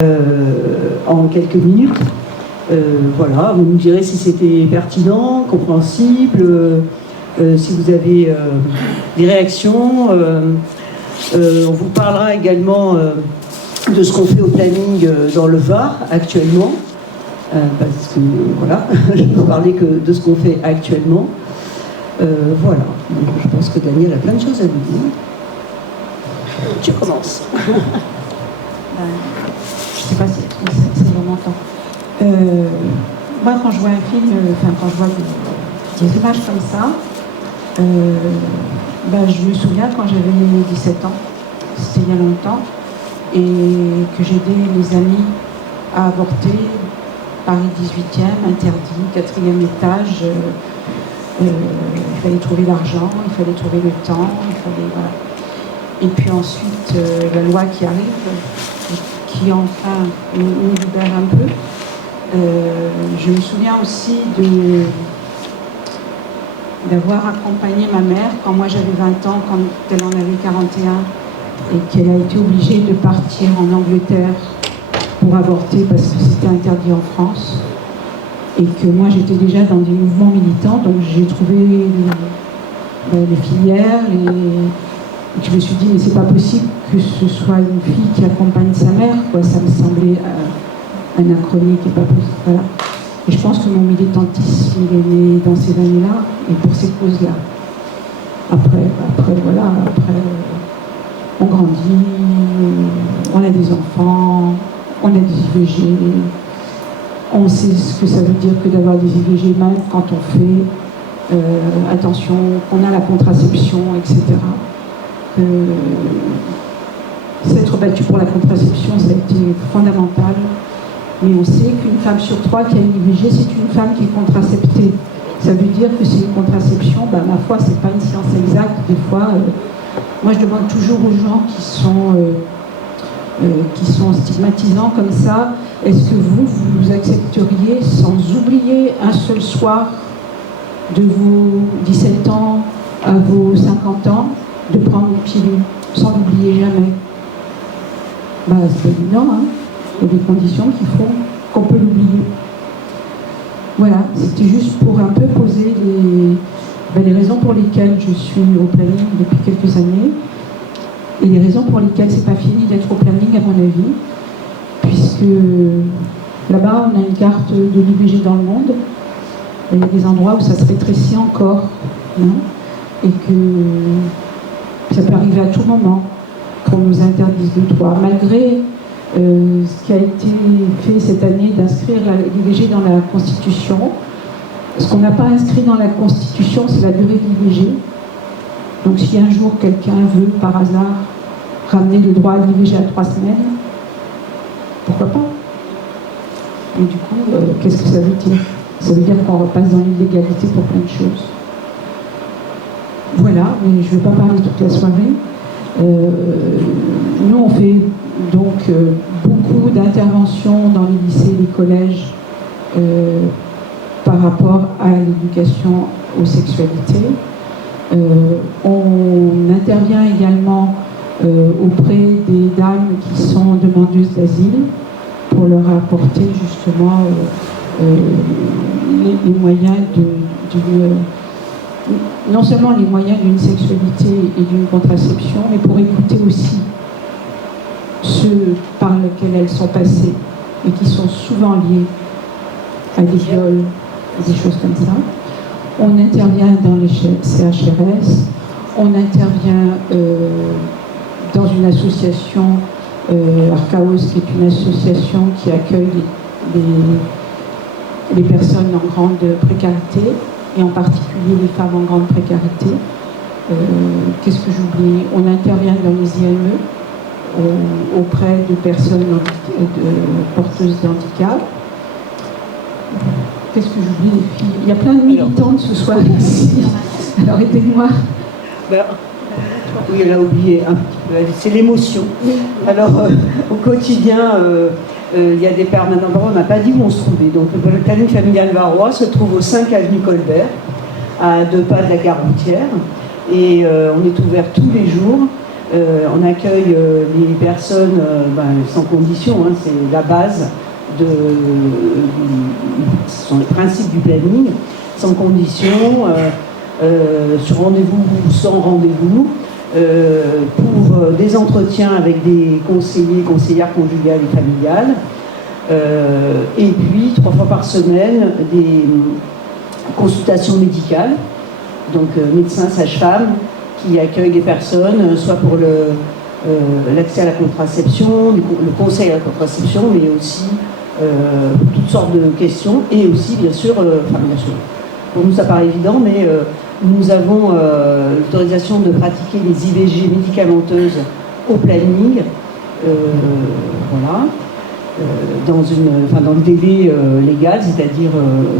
en quelques minutes. Voilà, vous nous direz si c'était pertinent, compréhensible, si vous avez des réactions. On vous parlera également de ce qu'on fait au planning dans le Var actuellement, parce que voilà, je ne peux parler que de ce qu'on fait actuellement. Voilà, donc, je pense que Daniel a plein de choses à vous dire. Tu commences. Je ne sais pas si on m'entend. Moi, quand je vois un film, quand je vois des images comme ça, je me souviens quand j'avais 17 ans, c'était il y a longtemps, et que j'aidais mes amis à avorter, Paris 18e, interdit, 4e étage, il fallait trouver l'argent, il fallait trouver le temps, voilà. Et puis ensuite, la loi qui arrive, qui enfin nous libère un peu. Je me souviens aussi d'avoir accompagné ma mère quand moi j'avais 20 ans, quand elle en avait 41, et qu'elle a été obligée de partir en Angleterre pour avorter parce que c'était interdit en France. Et que moi j'étais déjà dans des mouvements militants, donc j'ai trouvé les filières, et je me suis dit, mais c'est pas possible que ce soit une fille qui accompagne sa mère, quoi. Ça me semblait anachronique et pas possible. Voilà. Et je pense que mon militantisme, il est né dans ces années-là et pour ces causes-là. Après, on grandit, on a des enfants, on a des IVG, on sait ce que ça veut dire que d'avoir des IVG, même quand on fait attention, qu'on a la contraception, etc. S'être battu pour la contraception, ça a été fondamental. Mais on sait qu'une femme sur 3 qui a une IVG, c'est une femme qui est contraceptée. Ça veut dire que c'est une contraception, ma foi, c'est pas une science exacte. Des fois, moi je demande toujours aux gens qui sont stigmatisants comme ça, est-ce que vous accepteriez, sans oublier un seul soir de vos 17 ans à vos 50 ans, de prendre une pilule, sans l'oublier jamais? C'est pas évident, hein. Il y a des conditions qui font qu'on peut l'oublier. Voilà, c'était juste pour un peu poser les raisons pour lesquelles je suis au planning depuis quelques années, et les raisons pour lesquelles c'est pas fini d'être au planning à mon avis, puisque là-bas on a une carte de l'IVG dans le monde, et il y a des endroits où ça se rétrécit encore, hein, et que ça peut arriver à tout moment qu'on nous interdise le droit, malgré ce qui a été fait cette année d'inscrire l'IVG dans la Constitution. Ce qu'on n'a pas inscrit dans la Constitution, c'est la durée de l'IVG. Donc si un jour quelqu'un veut, par hasard, ramener le droit à l'IVG à 3 semaines, pourquoi pas? Et du coup, qu'est-ce que ça veut dire? Ça veut dire qu'on repasse dans l'illégalité pour plein de choses. Voilà, mais je ne vais pas parler toute la soirée. Nous, on fait donc beaucoup d'interventions dans les lycées et les collèges par rapport à l'éducation aux sexualités. On intervient également auprès des dames qui sont demandeuses d'asile pour leur apporter justement les moyens non seulement les moyens d'une sexualité et d'une contraception, mais pour écouter aussi ceux par lesquels elles sont passées et qui sont souvent liés à des viols, des choses comme ça. On intervient dans les CHRS, on intervient dans une association, Archaos, qui est une association qui accueille les personnes en grande précarité, et en particulier les femmes en grande précarité. Qu'est-ce que j'oublie? On intervient dans les IME auprès de personnes porteuses de handicap. Qu'est-ce que j'oublie, les filles? Il y a plein de militantes ce soir ici. Alors aidez-moi. Oui, elle a oublié un petit peu. C'est l'émotion. Alors, au quotidien, il y a des permanents. On n'a pas dit où on se trouvait. Donc, le planning familial varois se trouve au 5 avenue Colbert, à 2 pas de la gare routière. Et on est ouvert tous les jours. On accueille les personnes sans condition, hein, c'est la base, ce sont les principes du planning, sans condition, sur rendez-vous ou sans rendez-vous, pour des entretiens avec des conseillers, conseillères conjugales et familiales, et puis 3 fois par semaine des consultations médicales, donc médecins, sages-femmes, qui accueillent des personnes, soit pour l'accès à la contraception, le conseil à la contraception, mais aussi toutes sortes de questions, et aussi, bien sûr, pour nous ça paraît évident, mais nous avons l'autorisation de pratiquer les IVG médicamenteuses au planning, voilà, dans le délai légal, c'est-à-dire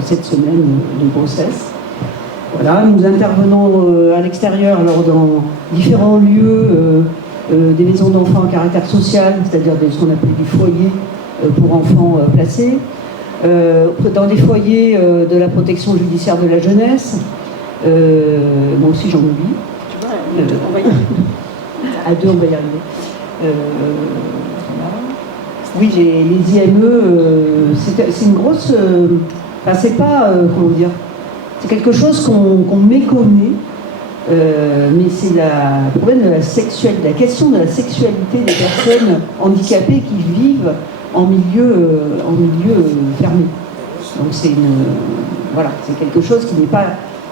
7 semaines de grossesse. Voilà, nous intervenons à l'extérieur, alors dans différents lieux, des maisons d'enfants à caractère social, c'est-à-dire ce qu'on appelle des foyers pour enfants placés, dans des foyers de la protection judiciaire de la jeunesse. Moi aussi j'en oublie. On va y arriver. À 2 on va y arriver. Voilà. Oui, les IME, c'est une grosse... c'est pas... comment dire, c'est quelque chose qu'on méconnaît, mais c'est le problème de la question de la sexualité des personnes handicapées qui vivent en milieu fermé. Donc c'est quelque chose qui n'est pas...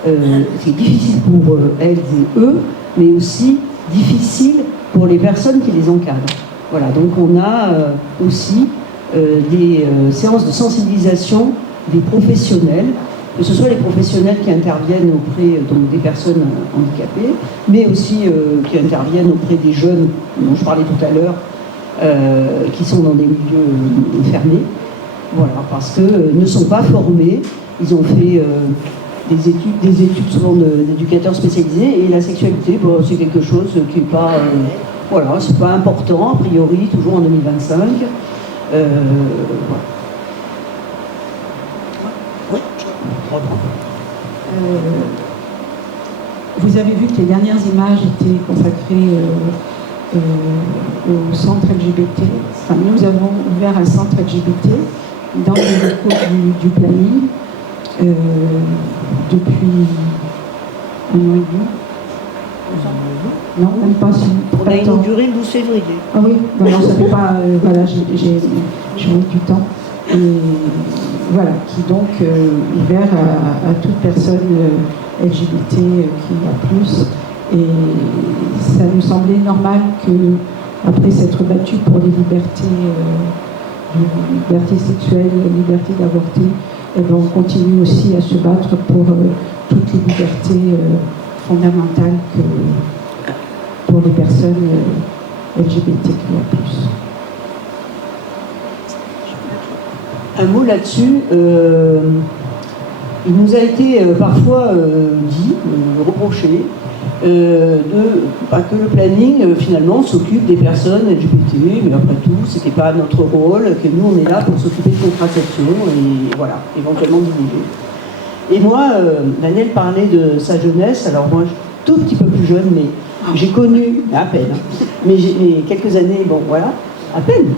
c'est difficile pour elles et eux, mais aussi difficile pour les personnes qui les encadrent. Voilà, donc on a aussi des séances de sensibilisation des professionnels, que ce soit les professionnels qui interviennent auprès des personnes handicapées, mais aussi qui interviennent auprès des jeunes dont je parlais tout à l'heure, qui sont dans des milieux fermés, voilà, parce qu'ils ne sont pas formés, ils ont fait des études souvent d'éducateurs spécialisés, et la sexualité, c'est quelque chose qui n'est pas, c'est pas important, a priori, toujours en 2025. Voilà. Vous avez vu que les dernières images étaient consacrées au centre LGBT. Enfin, nous avons ouvert un centre LGBT dans les locaux du planning depuis 1 an et demi. Non, même pas. On a inauguré le 12 février. Ah oui, non, ça fait pas. Voilà, j'ai mis du temps. Et voilà, qui donc ouvert à toute personne LGBT qui a plus. Et ça nous semblait normal que, après s'être battu pour les libertés, liberté sexuelle, liberté d'avorter, on continue aussi à se battre pour toutes les libertés fondamentales que pour les personnes LGBTQIA+. Un mot là-dessus, il nous a été parfois dit, reproché, que le planning finalement s'occupe des personnes LGBT, mais après tout, c'était pas notre rôle, que nous on est là pour s'occuper de contraception et voilà, éventuellement d'IVG. Et moi, Daniel parlait de sa jeunesse, alors moi, je suis tout petit peu plus jeune, mais j'ai connu, à peine, mais quelques années, bon voilà, à peine.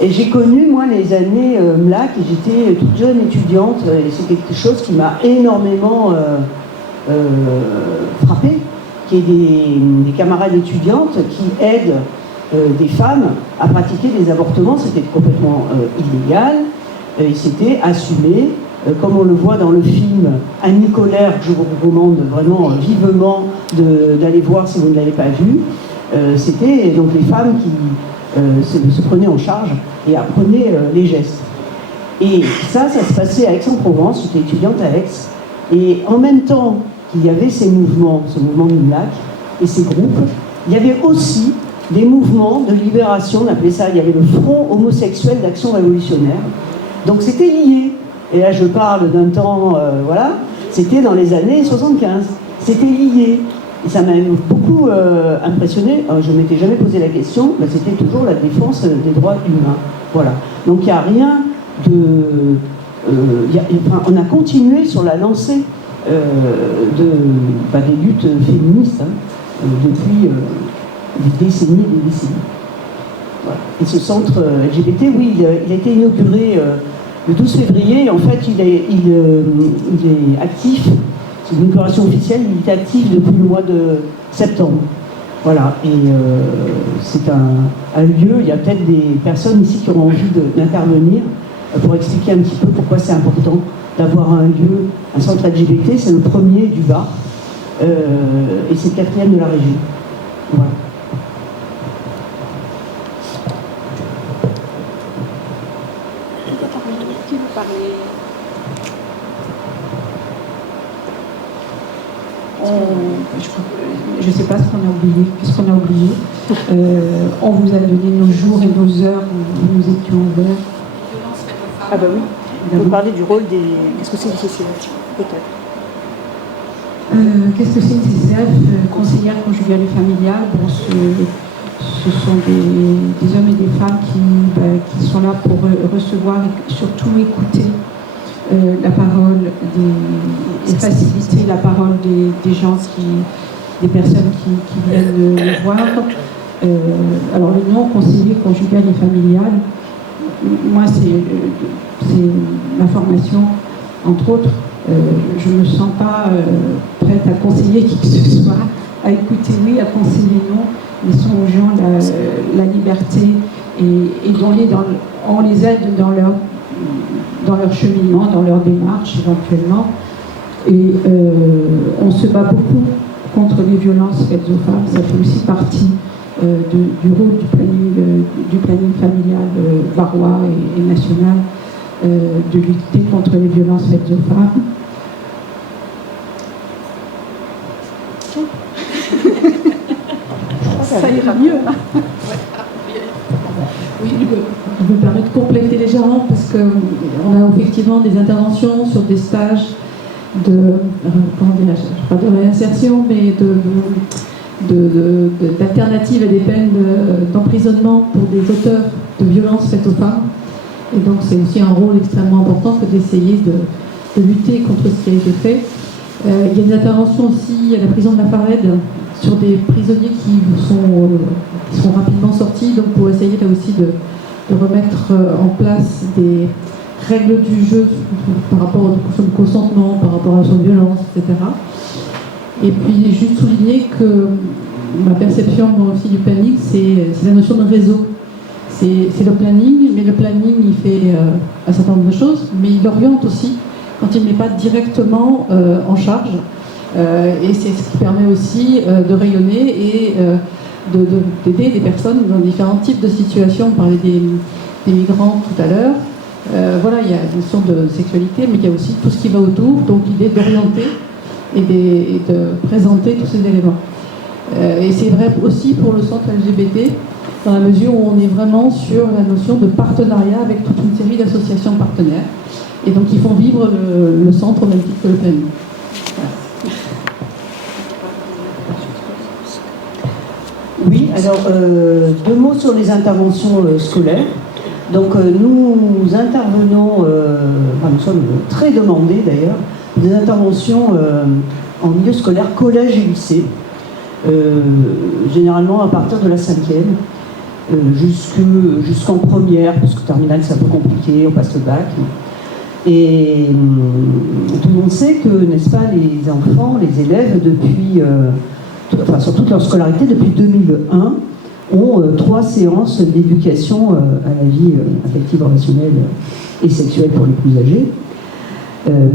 Et j'ai connu, moi, les années MLAC, et j'étais toute jeune étudiante, et c'est quelque chose qui m'a énormément frappée, qui est des camarades étudiantes qui aident des femmes à pratiquer des avortements. C'était complètement illégal, et c'était assumé, comme on le voit dans le film Annie Colère, que je vous recommande vraiment vivement d'aller voir si vous ne l'avez pas vu. C'était donc les femmes qui se prenaient en charge et apprenaient les gestes. Et ça se passait à Aix-en-Provence, j'étais étudiante à Aix, et en même temps qu'il y avait ces mouvements, ce mouvement du lac et ces groupes, il y avait aussi des mouvements de libération, on appelait ça, il y avait le Front homosexuel d'action révolutionnaire, donc c'était lié. Et là je parle d'un temps, voilà, c'était dans les années 75, c'était lié. Et ça m'a beaucoup impressionné. Je ne m'étais jamais posé la question, mais c'était toujours la défense des droits humains. Voilà. Donc il n'y a rien de... on a continué sur la lancée des luttes féministes depuis des décennies et des décennies. Voilà. Et ce centre LGBT, oui, il a été inauguré le 12 février. En fait, il est actif, c'est une inauguration officielle, il est actif depuis le mois de septembre. Voilà, et c'est un lieu, il y a peut-être des personnes ici qui auront envie d'intervenir pour expliquer un petit peu pourquoi c'est important d'avoir un lieu, un centre LGBT. C'est le premier du Var, et c'est le 4e de la région. Voilà. Qui vous parlez? Je ne sais pas ce qu'on a oublié. Qu'est-ce qu'on a oublié? On vous a donné nos jours et nos heures où nous étions ouverts. Ah bah oui. Vous parlez du rôle des... Qu'est-ce que c'est une CCF, peut-être? Qu'est-ce que c'est une CCF? Conseillère conjugale et familiale. Bon, ce sont des hommes et des femmes qui sont là pour recevoir et surtout écouter la parole et faciliter la parole des gens, des personnes qui viennent le voir. Alors le nom conseiller conjugal et familial, moi c'est ma formation, entre autres. Je ne me sens pas prête à conseiller qui que ce soit, à écouter oui, à conseiller non. Laissons aux gens la liberté et on les aide dans leur cheminement, dans leur démarche éventuellement. Et on se bat beaucoup contre les violences faites aux femmes. Ça fait aussi partie du rôle du planning familial varois et national, de lutter contre les violences faites aux femmes. Ça ira mieux. Oui, je me permets de compléter légèrement parce qu'on a effectivement des interventions sur des stages pas de réinsertion, mais d'alternatives à des peines d'emprisonnement pour des auteurs de violences faites aux femmes. Et donc c'est aussi un rôle extrêmement important que d'essayer de lutter contre ce qui a été fait. Il y a des interventions aussi à la prison de la Farède sur des prisonniers qui sont rapidement sortis, donc pour essayer là aussi de remettre en place des règles du jeu par rapport au consentement, par rapport à la violence, etc. Et puis juste souligner que ma perception aussi du planning, c'est la notion de réseau. C'est le planning, mais le planning il fait un certain nombre de choses, mais il oriente aussi quand il n'est pas directement en charge. Et c'est ce qui permet aussi de rayonner et d'aider des personnes dans différents types de situations. On parlait des migrants tout à l'heure. Voilà, il y a une notion de sexualité, mais il y a aussi tout ce qui va autour, donc l'idée d'orienter et de présenter tous ces éléments. Et c'est vrai aussi pour le centre LGBT, dans la mesure où on est vraiment sur la notion de partenariat avec toute une série d'associations partenaires, et donc ils font vivre le centre au même titre que le planning. Oui, alors 2 mots sur les interventions scolaires. Donc nous intervenons, nous sommes très demandés d'ailleurs, des interventions en milieu scolaire, collège et lycée, généralement à partir de la 5e, jusqu'en première, parce que terminale c'est un peu compliqué, on passe le bac. Et tout le monde sait que, n'est-ce pas, les enfants, les élèves, depuis, sur toute leur scolarité, depuis 2001, ont 3 séances d'éducation à la vie affective, relationnelle et sexuelle pour les plus âgés,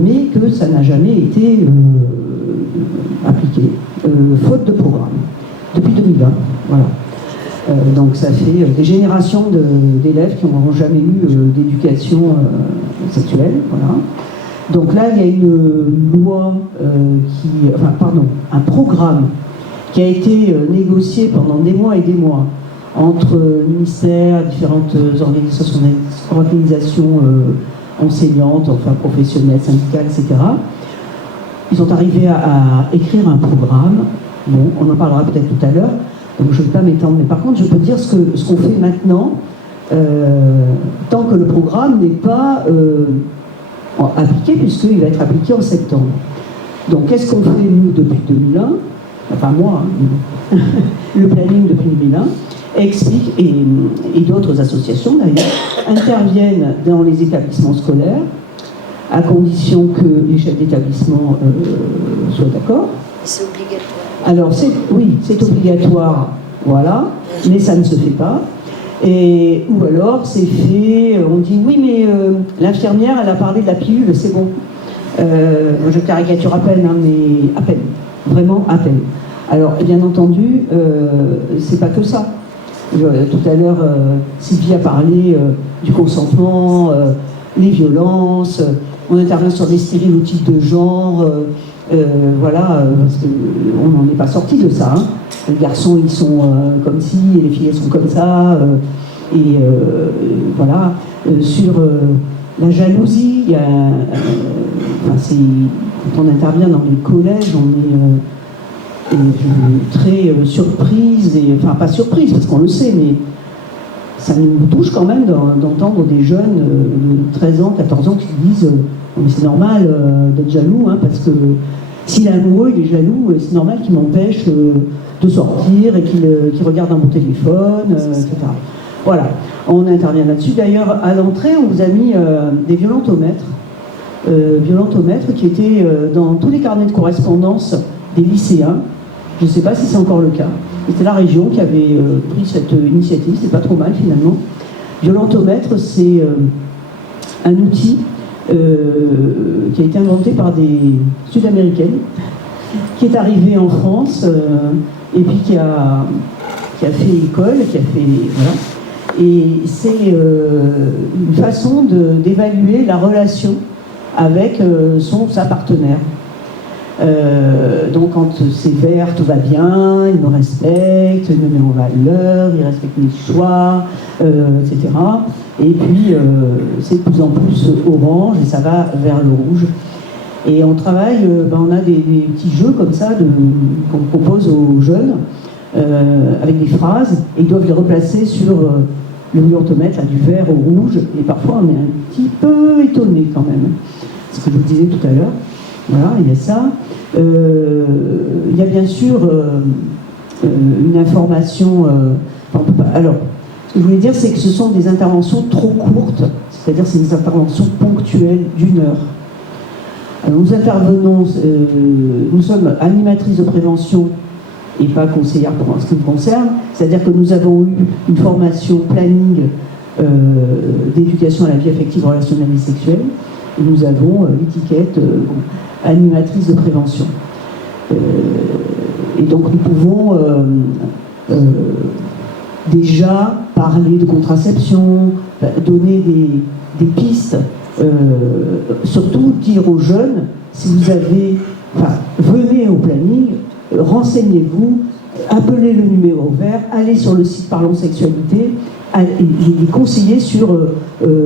mais que ça n'a jamais été appliqué, faute de programme, depuis 2020. Voilà. Donc ça fait des générations d'élèves qui n'auront jamais eu d'éducation sexuelle. Voilà. Donc là, il y a une loi un programme qui a été négocié pendant des mois et des mois entre ministères, différentes organisations enseignantes, enfin professionnelles, syndicales, etc. Ils sont arrivés à écrire un programme. Bon, on en parlera peut-être tout à l'heure, donc je ne vais pas m'étendre. Mais par contre, je peux dire ce qu'on fait maintenant, tant que le programme n'est pas appliqué, puisqu'il va être appliqué en septembre. Donc, qu'est-ce qu'on fait, nous, depuis 2001 ? enfin moi, hein, le planning de Prix-Mélin, explique, et d'autres associations d'ailleurs, interviennent dans les établissements scolaires, à condition que les chefs d'établissement soient d'accord. C'est obligatoire. Alors, oui, c'est obligatoire, voilà, mais ça ne se fait pas. Ou alors, c'est fait, on dit, oui, mais l'infirmière, elle a parlé de la pilule, c'est bon. Je caricature à peine, hein, mais à peine, vraiment à peine. Alors, bien entendu, c'est pas que ça. Tout à l'heure, Sylvie a parlé du consentement, les violences, on intervient sur les stéréotypes de genre, voilà, parce qu'on n'en est pas sorti de ça. Hein. Les garçons, ils sont comme ci, et les filles, elles sont comme ça, voilà. Sur la jalousie, il y a, quand on intervient dans les collèges, on est très surprise, enfin pas surprise parce qu'on le sait, mais ça nous touche quand même d'entendre des jeunes de 13 ans, 14 ans qui disent mais c'est normal d'être jaloux, hein, parce que s'il est amoureux, il est jaloux, et c'est normal qu'il m'empêche de sortir et qu'il regarde dans mon téléphone, etc. Voilà, on intervient là-dessus. D'ailleurs, à l'entrée, on vous a mis des violentomètres qui étaient dans tous les carnets de correspondance des lycéens. Je ne sais pas si c'est encore le cas. C'était la région qui avait pris cette initiative, c'est pas trop mal finalement. Violentomètre, c'est un outil qui a été inventé par des Sud-Américaines, qui est arrivé en France et puis qui a fait école, voilà. Et c'est une façon d'évaluer la relation avec sa partenaire. Donc quand c'est vert, tout va bien, il me respecte, il me met en valeur, il respecte mes choix, etc. Et puis c'est de plus en plus orange et ça va vers le rouge. Et on travaille, on a des petits jeux comme ça qu'on propose aux jeunes avec des phrases et ils doivent les replacer sur le violentomètre, du vert au rouge. Et parfois on est un petit peu étonné quand même. Ce que je vous disais tout à l'heure. Voilà, il y a ça. Il y a bien sûr une information. Alors, ce que je voulais dire, c'est que ce sont des interventions trop courtes, c'est-à-dire c'est des interventions ponctuelles d'1 heure. Alors, nous sommes animatrices de prévention et pas conseillères pour ce qui me concerne, c'est-à-dire que nous avons eu une formation planning d'éducation à la vie affective, relationnelle et sexuelle, et nous avons l'étiquette animatrice de prévention. Et donc nous pouvons déjà parler de contraception, donner des pistes, surtout dire aux jeunes, si vous avez, venez au planning, renseignez-vous, appelez le numéro vert, allez sur le site Parlons Sexualité, les conseiller sur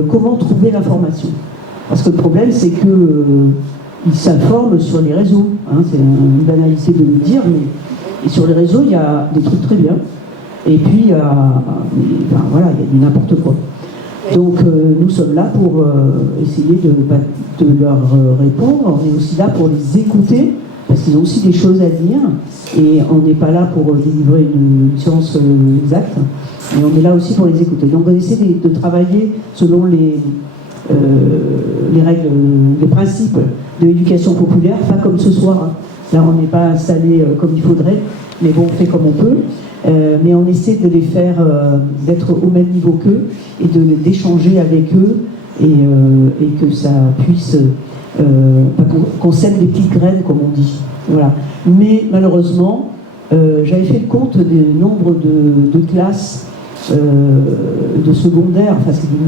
comment trouver l'information. Parce que le problème, c'est qu'ils s'informent sur les réseaux. Hein, c'est une banalité de le dire, mais sur les réseaux, il y a des trucs très bien. Et puis, il y a du n'importe quoi. Donc, nous sommes là pour essayer de leur répondre. On est aussi là pour les écouter, parce qu'ils ont aussi des choses à dire. Et on n'est pas là pour délivrer une science exacte, mais on est là aussi pour les écouter. Donc, on essaie de travailler selon les règles, les principes de l'éducation populaire, pas comme ce soir. Là, on n'est pas installé comme il faudrait, mais bon, on fait comme on peut. Mais on essaie de les faire, d'être au même niveau qu'eux et d'échanger avec eux et que ça puisse, qu'on sème des petites graines, comme on dit. Voilà. Mais malheureusement, j'avais fait le compte du nombre de classes de secondaire, enfin c'est des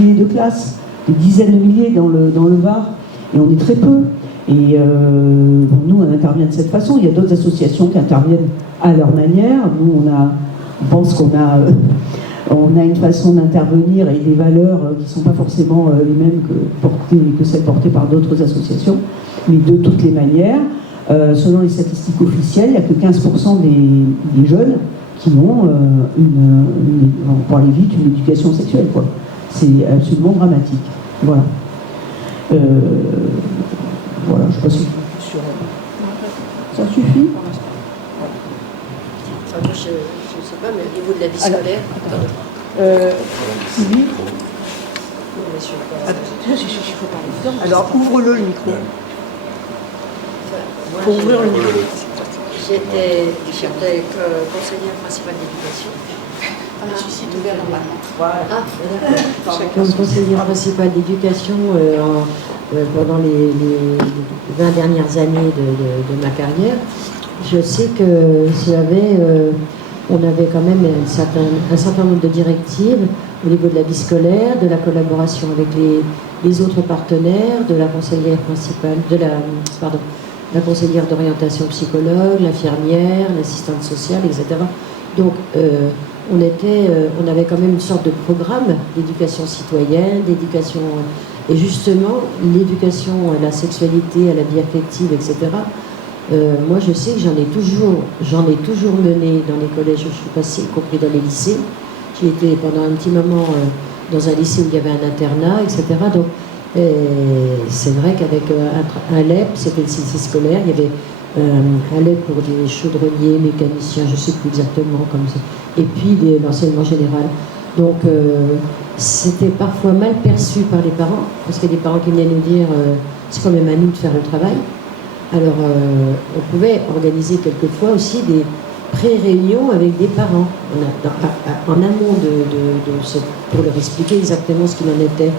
milliers de classes, des dizaines de milliers dans le Var, et on est très peu. Et nous, on intervient de cette façon. Il y a d'autres associations qui interviennent à leur manière. Nous, on pense qu'on a une façon d'intervenir et des valeurs qui ne sont pas forcément les mêmes que celles portées par d'autres associations. Mais de toutes les manières, selon les statistiques officielles, il n'y a que 15% des jeunes qui ont, pour aller vite, une éducation sexuelle, quoi. C'est absolument dramatique. Voilà. Voilà, je ne sais pas si... Ça suffit ? je ne sais pas, mais au niveau de la vie scolaire. Sylvie, Non, mais je suis pas- il faut parler dedans. Alors, ouvre-le le micro. Moi, Faut ouvrir le micro. J'étais conseillère principale d'éducation. Celui-ci est ouvert normalement. Ah, d'accord. Comme conseillère principale d'éducation pendant les 20 dernières années de ma carrière, je sais que on avait quand même un certain nombre de directives au niveau de la vie scolaire, de la collaboration avec les autres partenaires, de la conseillère principale, la conseillère d'orientation psychologue, l'infirmière, l'assistante sociale, etc. Donc, on avait quand même une sorte de programme d'éducation citoyenne, d'éducation, et justement, l'éducation à la sexualité, à la vie affective, etc. Moi, je sais que j'en ai toujours mené dans les collèges où je suis passée, y compris dans les lycées. J'ai été pendant un petit moment dans un lycée où il y avait un internat, etc. Donc, c'est vrai qu'avec un LEP, c'était le lycée scolaire, il y avait un LEP pour des chaudronniers, mécaniciens, je ne sais plus exactement comme ça, et puis l'enseignement général. Donc, c'était parfois mal perçu par les parents, parce qu'il y a des parents qui venaient nous dire c'est quand même à nous de faire le travail. Alors, on pouvait organiser quelquefois aussi des pré-réunions avec des parents, en amont pour leur expliquer exactement ce qu'il en était.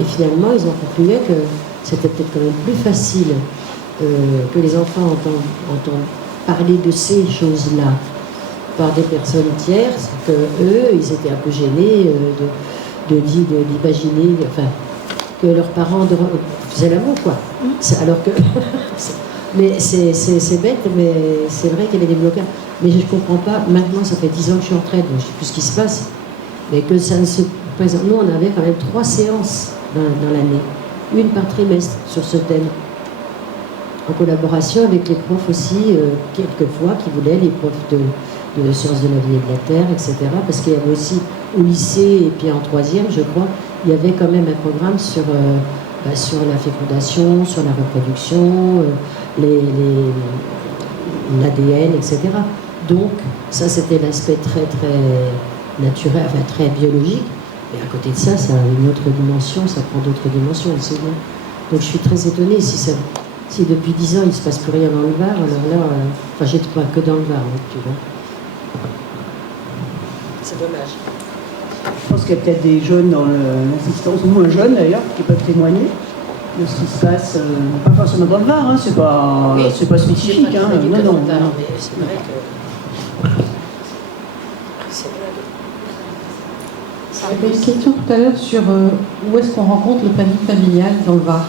Et finalement, ils ont conclu que c'était peut-être quand même plus facile que les enfants entendent parler de ces choses-là par des personnes tierces, que eux, ils étaient un peu gênés d'imaginer, enfin, que leurs parents faisaient l'amour, quoi. Alors que... mais c'est bête, mais c'est vrai qu'il y avait des blocages. Mais je ne comprends pas, maintenant, ça fait 10 ans que je suis en retraite, donc je ne sais plus ce qui se passe, mais que ça ne se présente. Nous, on avait quand même 3 séances dans l'année, une par trimestre sur ce thème, en collaboration avec les profs aussi, quelquefois, qui voulaient, les profs de sciences de la vie et de la terre, etc. Parce qu'il y avait aussi au lycée et puis en 3e, je crois, il y avait quand même un programme sur la fécondation, sur la reproduction, l'ADN, etc. Donc, ça, c'était l'aspect très, très naturel, enfin très biologique. Et à côté de ça, ça a une autre dimension, ça prend d'autres dimensions aussi. Donc, je suis très étonnée si depuis 10 ans, il ne se passe plus rien dans le Var, alors là, enfin, j'étais pas que dans le Var, tu vois. C'est dommage. Je pense qu'il y a peut-être des jeunes dans l'assistance, ou moins jeunes d'ailleurs, qui peuvent témoigner de ce qui se passe, pas forcément dans le Var, hein, c'est pas spécifique. J'ai pas Hein, dit non, que dans non, le Var, non. mais c'est vrai que... C'est vrai. Il y avait une question tout à l'heure sur où est-ce qu'on rencontre le planning familial dans le Var.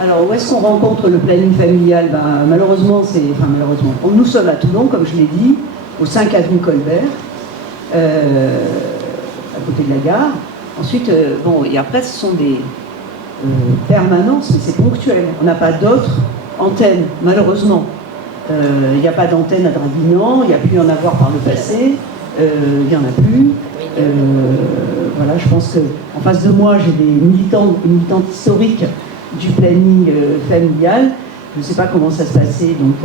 Alors, où est-ce qu'on rencontre le planning familial? Malheureusement, nous sommes à Toulon, comme je l'ai dit, au 5 avenue Colbert, à côté de la gare. Ensuite, et après, ce sont des permanences, mais c'est ponctuel. On n'a pas d'autres antennes, malheureusement. Il n'y a pas d'antenne à Draguignan, il y a pu y en avoir par le passé, il n'y en a plus. Voilà, je pense qu'en face de moi, j'ai une militante historique du planning familial. Je ne sais pas comment ça se passait donc,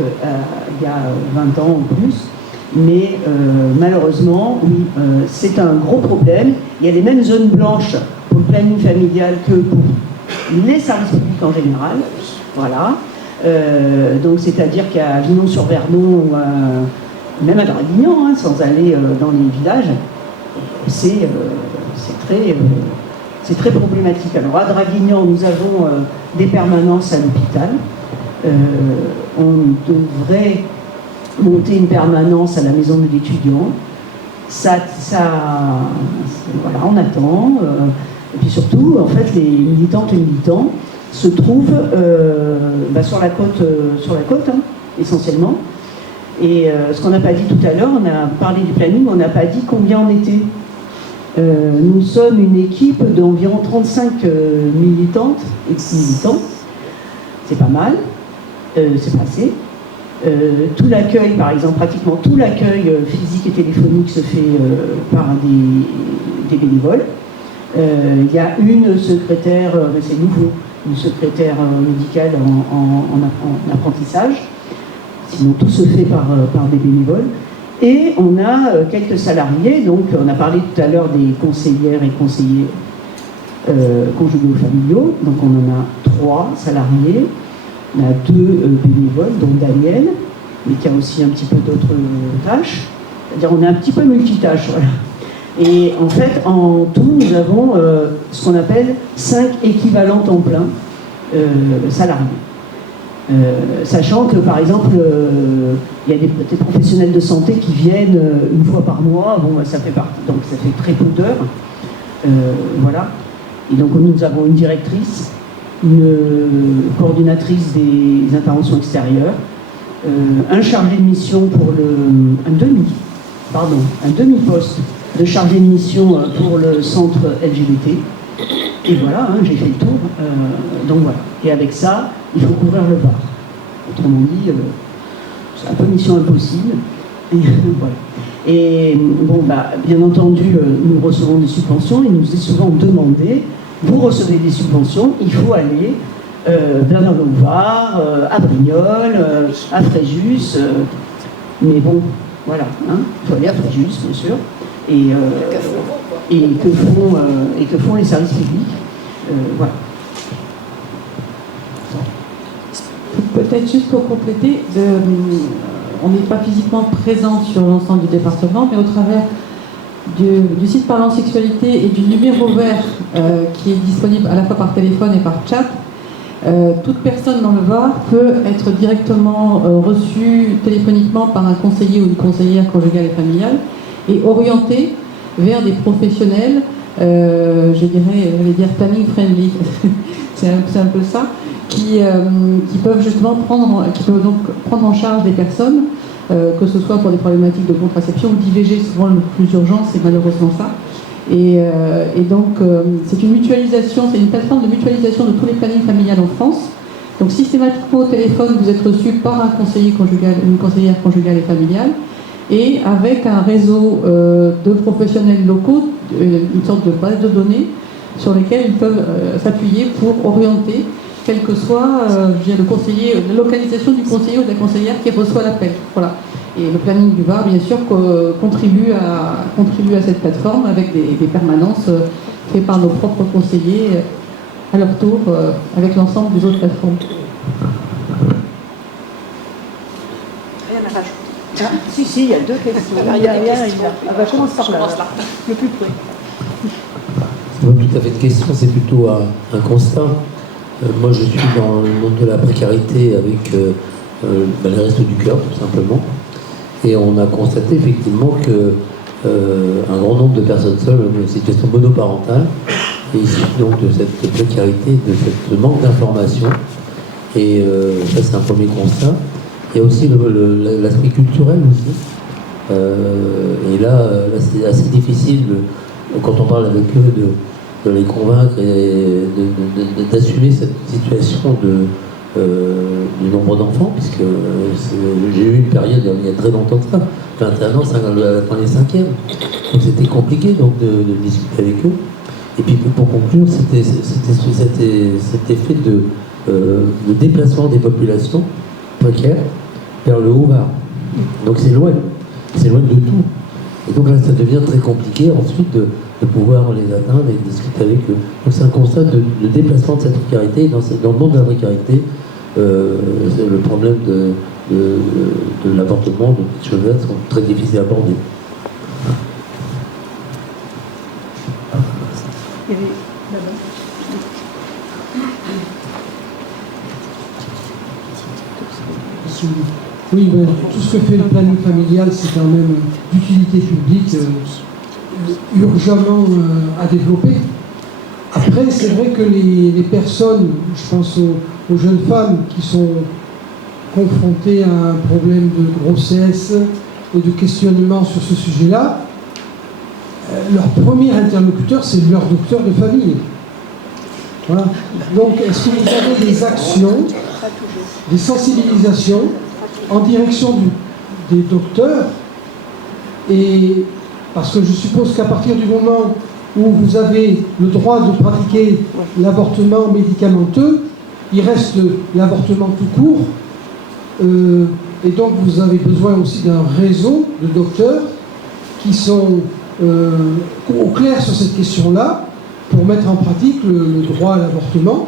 il y a 20 ans ou plus, mais malheureusement, oui, c'est un gros problème. Il y a les mêmes zones blanches pour le planning familial que pour les services publics en général. Voilà. Donc c'est-à-dire qu'à Avignon-sur-Vernon, même à Draguignan, hein, sans aller dans les villages, c'est très problématique. Alors à Draguignan, nous avons des permanences à l'hôpital. On devrait monter une permanence à la maison de l'étudiant. Voilà, on attend. Et puis surtout, en fait, les militantes et militants se trouvent sur la côte, hein, essentiellement. Et ce qu'on n'a pas dit tout à l'heure, on a parlé du planning, on n'a pas dit combien on était. Nous sommes une équipe d'environ 35 militantes et militants. C'est pas mal, c'est pas assez. Tout l'accueil, par exemple, pratiquement tout l'accueil physique et téléphonique se fait par des bénévoles. Il y a une secrétaire, c'est nouveau, une secrétaire médicale en apprentissage. Sinon, tout se fait par des bénévoles. Et on a quelques salariés, donc on a parlé tout à l'heure des conseillères et conseillers conjugaux familiaux, donc on en a 3 salariés, on a 2 bénévoles, dont Daniel, mais qui a aussi un petit peu d'autres tâches, c'est-à-dire on est un petit peu multitâche, voilà. Et en fait, en tout, nous avons ce qu'on appelle 5 équivalents temps plein salariés. Sachant que, par exemple, il y a des professionnels de santé qui viennent une fois par mois, bon, ça fait partie, donc ça fait très peu d'heures. Voilà. Et donc, nous avons une directrice, une coordinatrice des interventions extérieures, un chargé de mission pour un demi-poste de chargé de mission pour le centre LGBT. Et voilà, hein, j'ai fait le tour. Donc voilà. Et avec ça, il faut couvrir le Var. Autrement dit, c'est un peu mission impossible. Et, voilà. Et bon, bah, bien entendu, nous recevons des subventions. Il nous est souvent demandé, vous recevez des subventions, il faut aller vers le Var, à Brignoles, à Fréjus. Mais bon, voilà, hein, il faut aller à Fréjus, bien sûr. Et que font les services publics. Voilà. Peut-être juste pour compléter, on n'est pas physiquement présent sur l'ensemble du département, mais au travers du site Parlons Sexualité et du numéro vert qui est disponible à la fois par téléphone et par chat, toute personne dans le Var peut être directement reçue téléphoniquement par un conseiller ou une conseillère conjugale et familiale et orientée vers des professionnels, je dirais planning friendly, c'est un peu ça, qui peuvent justement prendre en charge des personnes, que ce soit pour des problématiques de contraception ou d'IVG, souvent le plus urgent, c'est malheureusement ça. Et donc, c'est une mutualisation, c'est une plateforme de mutualisation de tous les plannings familiales en France. Donc, systématiquement au téléphone, vous êtes reçu par un conseiller conjugal, une conseillère conjugale et familiale, et avec un réseau de professionnels locaux, une sorte de base de données sur lesquelles ils peuvent s'appuyer pour orienter, quel que soit le conseiller, la localisation du conseiller ou de la conseillère qui reçoit l'appel. Voilà. Et le planning du Var, bien sûr, contribue à cette plateforme avec des permanences faites par nos propres conseillers à leur tour avec l'ensemble des autres plateformes. Rien à rajouter. Si, il y a 2 questions. Il y a rien. Je commence par là. Le plus près. C'est pas tout à fait de question, c'est plutôt un constat. Moi, je suis dans le monde de la précarité avec les Restos du Cœur, tout simplement. Et on a constaté effectivement qu'un grand nombre de personnes seules ont une situation monoparentale, et issues donc de cette précarité, de ce manque d'information. Et ça, c'est un premier constat. Il y a aussi l'aspect culturel aussi. Et là c'est assez difficile, quand on parle avec eux, de les convaincre et d'assumer cette situation du nombre d'enfants, puisque j'ai eu une période il y a très longtemps de ça, 21 ans, la première 5e, donc c'était compliqué donc de discuter avec eux. Et puis pour conclure, c'était cet effet de déplacement des populations précaires vers le Haut-Var. Donc c'est loin de tout. Et donc là, ça devient très compliqué ensuite de pouvoir les atteindre et de discuter avec eux. Donc c'est un constat de déplacement de cette précarité. Et dans le monde de la précarité, le problème de l'avortement, de petites chevalettes sont très difficiles à aborder. Oui, ben, tout ce que fait le planning familial, c'est quand même d'utilité publique urgemment à développer. Après, c'est vrai que les personnes, je pense aux jeunes femmes qui sont confrontées à un problème de grossesse et de questionnement sur ce sujet-là, leur premier interlocuteur, c'est leur docteur de famille. Voilà. Donc, est-ce que vous avez des actions, des sensibilisations en direction des docteurs? Et parce que je suppose qu'à partir du moment où vous avez le droit de pratiquer l'avortement médicamenteux, il reste l'avortement tout court. Et donc vous avez besoin aussi d'un réseau de docteurs qui sont au clair sur cette question-là pour mettre en pratique le droit à l'avortement.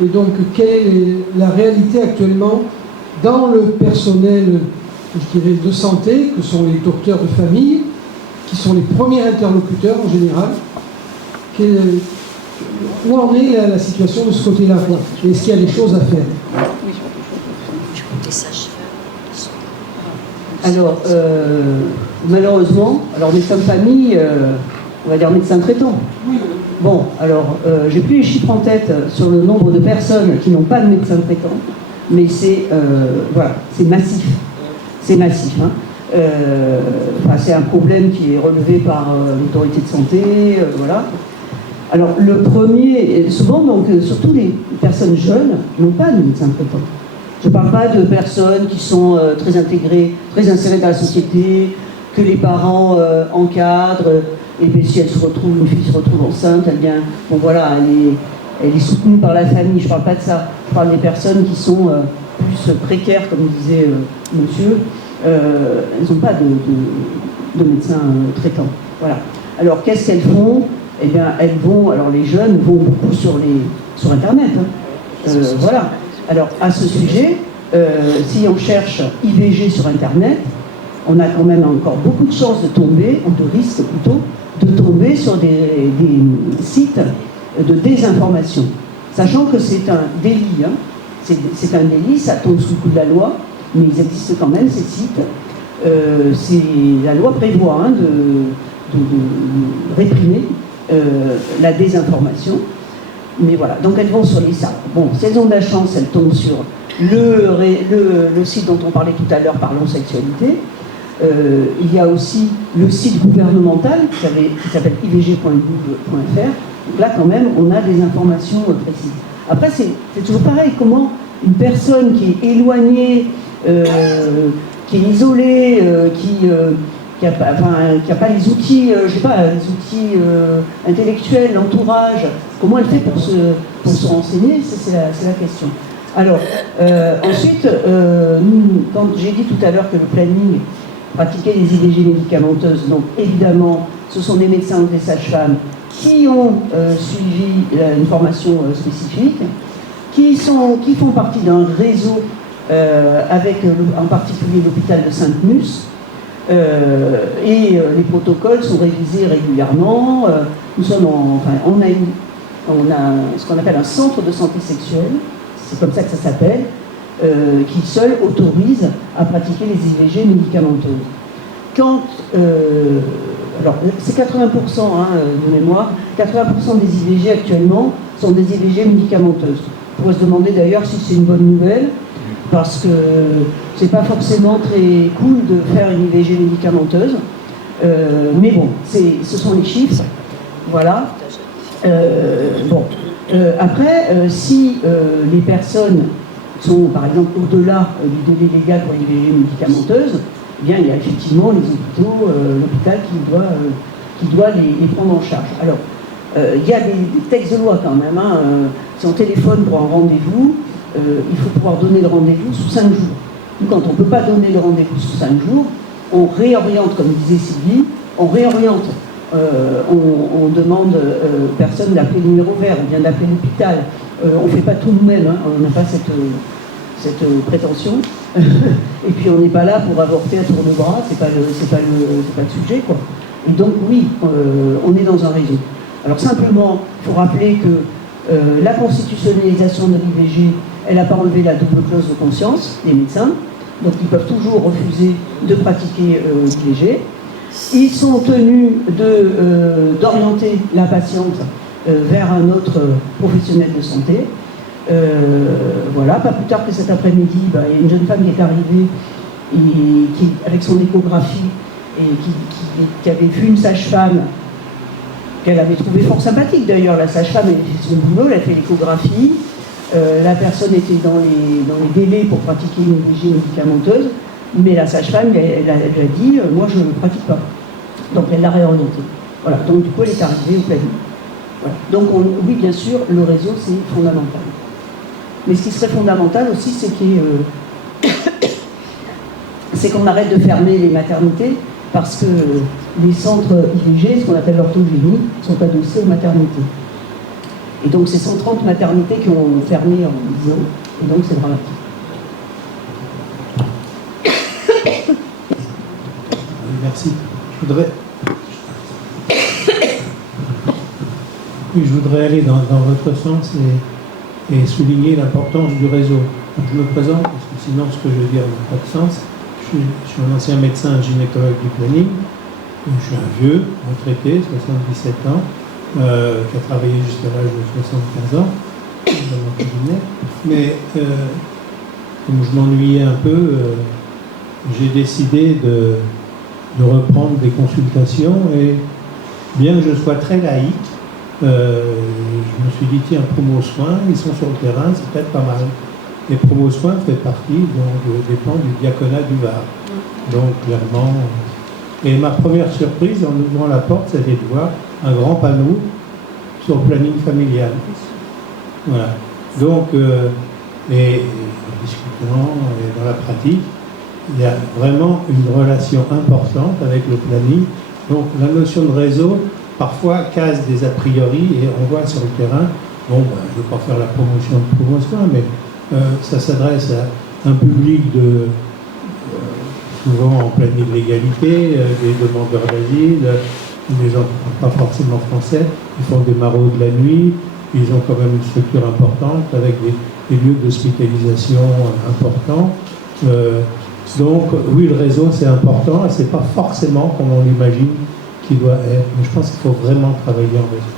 Et donc, quelle est la réalité actuellement dans le personnel, je dirais, de santé, que sont les docteurs de famille, qui sont les premiers interlocuteurs en général? Où en est la situation de ce côté-là? Est-ce qu'il y a des choses à faire? Alors, malheureusement, alors médecin de famille, on va dire médecin traitant. Bon, alors, j'ai plus les chiffres en tête sur le nombre de personnes qui n'ont pas de médecin traitant, mais c'est voilà, c'est massif. C'est massif. Hein. C'est un problème qui est relevé par l'autorité de santé, voilà. Alors, le premier, souvent, donc, surtout les personnes jeunes n'ont pas de médecin traitant. Je ne parle pas de personnes qui sont très intégrées, très insérées dans la société, que les parents encadrent, et puis si elle se retrouve, une fille se retrouve enceinte, elle vient, bon voilà, elle est soutenue par la famille, je ne parle pas de ça, je parle des personnes qui sont plus précaires, comme disait monsieur, elles n'ont pas de médecin traitant. Voilà. Alors qu'est-ce qu'elles font? Eh bien, elles vont, alors les jeunes vont beaucoup sur Internet. Hein. Voilà. Alors, à ce sujet, si on cherche IVG sur Internet, on a quand même encore beaucoup de chances de tomber, ou de risque plutôt, de tomber sur des sites de désinformation. Sachant que c'est un délit, hein. C'est un délit, ça tombe sous le coup de la loi, mais ils existent quand même, ces sites. La loi prévoit hein, de réprimer la désinformation. Mais voilà, donc elles vont sur les sites. Bon, si elles ont de la chance, elles tombent sur le site dont on parlait tout à l'heure, Parlons Sexualité. Il y a aussi le site gouvernemental qui s'appelle ivg.gouv.fr. Donc là, quand même, on a des informations précises. Après, c'est toujours pareil. Comment une personne qui est éloignée, qui est isolée, qui n'a pas les outils, je sais pas, les outils intellectuels, l'entourage, comment elle fait pour se renseigner? C'est la question. Alors, ensuite, quand j'ai dit tout à l'heure que le planning pratiquait les IVG médicamenteuses, donc évidemment, ce sont des médecins ou des sages-femmes qui ont suivi une formation spécifique, qui font partie d'un réseau avec en particulier l'hôpital de Sainte-Mus, et les protocoles sont révisés régulièrement. Nous sommes on a ce qu'on appelle un centre de santé sexuelle, c'est comme ça que ça s'appelle, qui seul autorise à pratiquer les IVG médicamenteuses. Quand, alors c'est 80% de mémoire, 80% des IVG actuellement sont des IVG médicamenteuses. On pourrait se demander d'ailleurs si c'est une bonne nouvelle, parce que c'est pas forcément très cool de faire une IVG médicamenteuse, mais bon, ce sont les chiffres, voilà. Après, si les personnes sont par exemple au-delà du délai légal pour l'IVG médicamenteuse, eh bien il y a effectivement les hôpitaux, l'hôpital qui doit les prendre en charge. Alors, il y a des textes de loi quand même, hein, si on téléphone pour un rendez-vous, il faut pouvoir donner le rendez-vous sous 5 jours. Quand on ne peut pas donner le rendez-vous sous 5 jours, on réoriente, comme disait Sylvie, on réoriente. On demande aux personnes d'appeler le numéro vert, ou bien d'appeler l'hôpital. On ne fait pas tout nous-mêmes, hein, on n'a pas cette prétention. Et puis on n'est pas là pour avorter à tour de bras, c'est pas le sujet, quoi. Et donc oui, on est dans un réseau. Alors simplement, il faut rappeler que la constitutionnalisation de l'IVG, elle n'a pas enlevé la double clause de conscience des médecins, donc ils peuvent toujours refuser de pratiquer l'IVG. Ils sont tenus d'orienter la patiente vers un autre professionnel de santé. Voilà, pas plus tard que cet après-midi, il y a une jeune femme qui est arrivée avec son échographie et qui avait vu une sage-femme qu'elle avait trouvée fort sympathique d'ailleurs. La sage-femme, elle a fait son boulot, elle a fait l'échographie. La personne était dans les délais pour pratiquer une IVG médicamenteuse, mais la sage-femme, elle a dit moi je ne pratique pas. Donc elle l'a réorientée. Voilà, donc du coup, elle est arrivée au planning. Voilà. Donc oui, bien sûr, le réseau, c'est fondamental. Mais ce qui serait fondamental aussi, c'est qu'on arrête de fermer les maternités, parce que les centres IVG, ce qu'on appelle l'orthogénie, sont adossés aux maternités. Et donc c'est 130 maternités qui ont fermé en 10 ans, et donc c'est dramatique. Merci. Je voudrais aller dans votre sens et souligner l'importance du réseau. Donc, je me présente, parce que sinon ce que je veux dire n'a pas de sens. Je suis un ancien médecin gynécologue du planning. Je suis un vieux, retraité, 77 ans, qui a travaillé jusqu'à l'âge de 75 ans dans mon cabinet. Mais comme je m'ennuyais un peu, j'ai décidé de reprendre des consultations, et bien que je sois très laïque, je me suis dit, tiens, Promo Soins, ils sont sur le terrain, c'est peut-être pas mal. Et Promo Soins fait partie, donc, dépend du diaconat du Var. Donc, clairement. Et ma première surprise, en ouvrant la porte, c'était de voir un grand panneau sur le planning familial. Voilà. Donc, et en discutant, et dans la pratique, il y a vraiment une relation importante avec le planning. Donc, la notion de réseau, parfois, casse des a priori, et on voit sur le terrain, bon, ben, je ne vais pas faire la promotion de Promo Soins, mais ça s'adresse à un public souvent en pleine illégalité, des demandeurs d'asile, des gens qui ne parlent pas forcément français, ils font des maraudes de la nuit, ils ont quand même une structure importante avec des lieux d'hospitalisation importants. Donc oui, le réseau c'est important, et c'est pas forcément comme on l'imagine qu'il doit être, mais je pense qu'il faut vraiment travailler en réseau.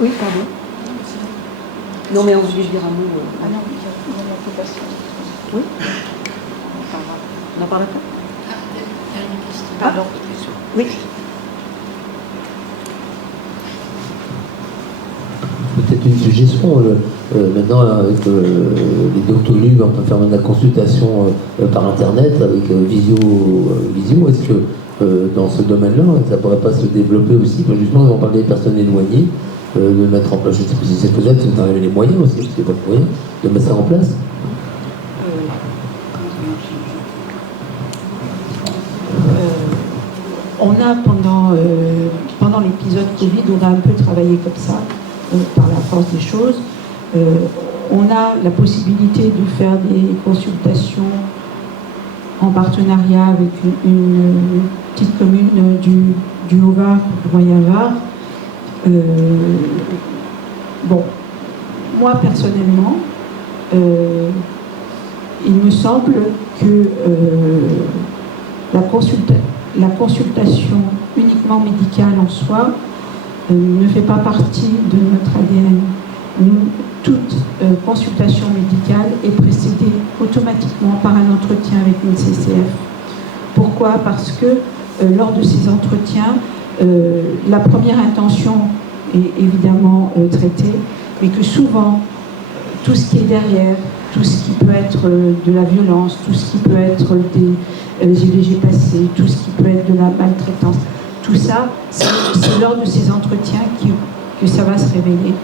Oui, pardon. Non, mais on voulait dire un mot. Ah non, oui. On en parle après. Pardon. Oui. Peut-être une suggestion. Maintenant, avec les Doctolib, on peut faire de la consultation par Internet avec visio. Est-ce que dans ce domaine-là, ça ne pourrait pas se développer aussi, justement, on parle des personnes éloignées, de mettre en place, je ne sais pas si c'est faisable, si vous en avez les moyens aussi, c'est pas le moyen, de mettre ça en place. On a pendant l'épisode Covid, on a un peu travaillé comme ça, par la force des choses. On a la possibilité de faire des consultations en partenariat avec une petite commune du Haut-Var, du Moyen-Var. Bon, moi personnellement, il me semble que la consultation uniquement médicale en soi ne fait pas partie de notre ADN. Toute consultation médicale est précédée automatiquement par un entretien avec une CCF. Pourquoi ? Parce que lors de ces entretiens, la première intention est évidemment traitée, mais que souvent, tout ce qui est derrière, tout ce qui peut être de la violence, tout ce qui peut être des IVG passés, tout ce qui peut être de la maltraitance, tout ça, c'est lors de ces entretiens que ça va se révéler,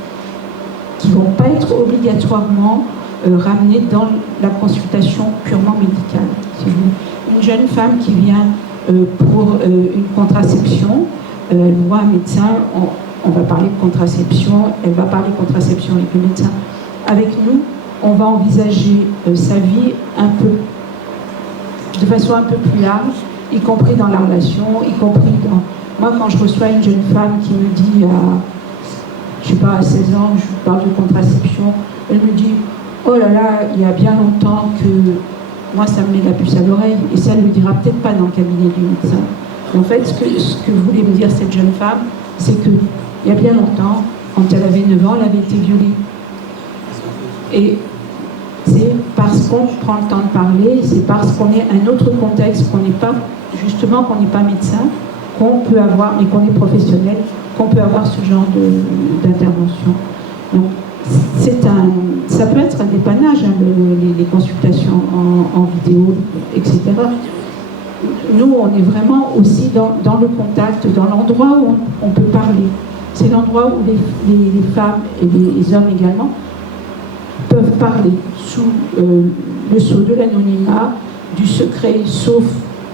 qui ne vont pas être obligatoirement ramenés dans la consultation purement médicale. Une jeune femme qui vient pour une contraception, elle voit un médecin, on va parler de contraception, elle va parler de contraception avec le médecin. Avec nous, on va envisager sa vie de façon un peu plus large, y compris dans la relation, y compris dans... Moi, quand je reçois une jeune femme qui me dit, je ne sais pas, à 16 ans, je parle de contraception, elle me dit, oh là là, il y a bien longtemps que moi, ça me met la puce à l'oreille, et ça, elle ne le dira peut-être pas dans le cabinet du médecin. En fait, ce que voulait me dire cette jeune femme, c'est qu'il y a bien longtemps, quand elle avait 9 ans, elle avait été violée. Et C'est parce qu'on prend le temps de parler, c'est parce qu'on est un autre contexte, qu'on n'est pas médecin, qu'on peut avoir, mais qu'on est professionnel, qu'on peut avoir ce genre d'intervention. Donc, ça peut être un dépannage, hein, les consultations en vidéo, etc. Nous, on est vraiment aussi dans le contact, dans l'endroit où on peut parler. C'est l'endroit où les femmes et les hommes également peuvent parler sous le sceau de l'anonymat, du secret, sauf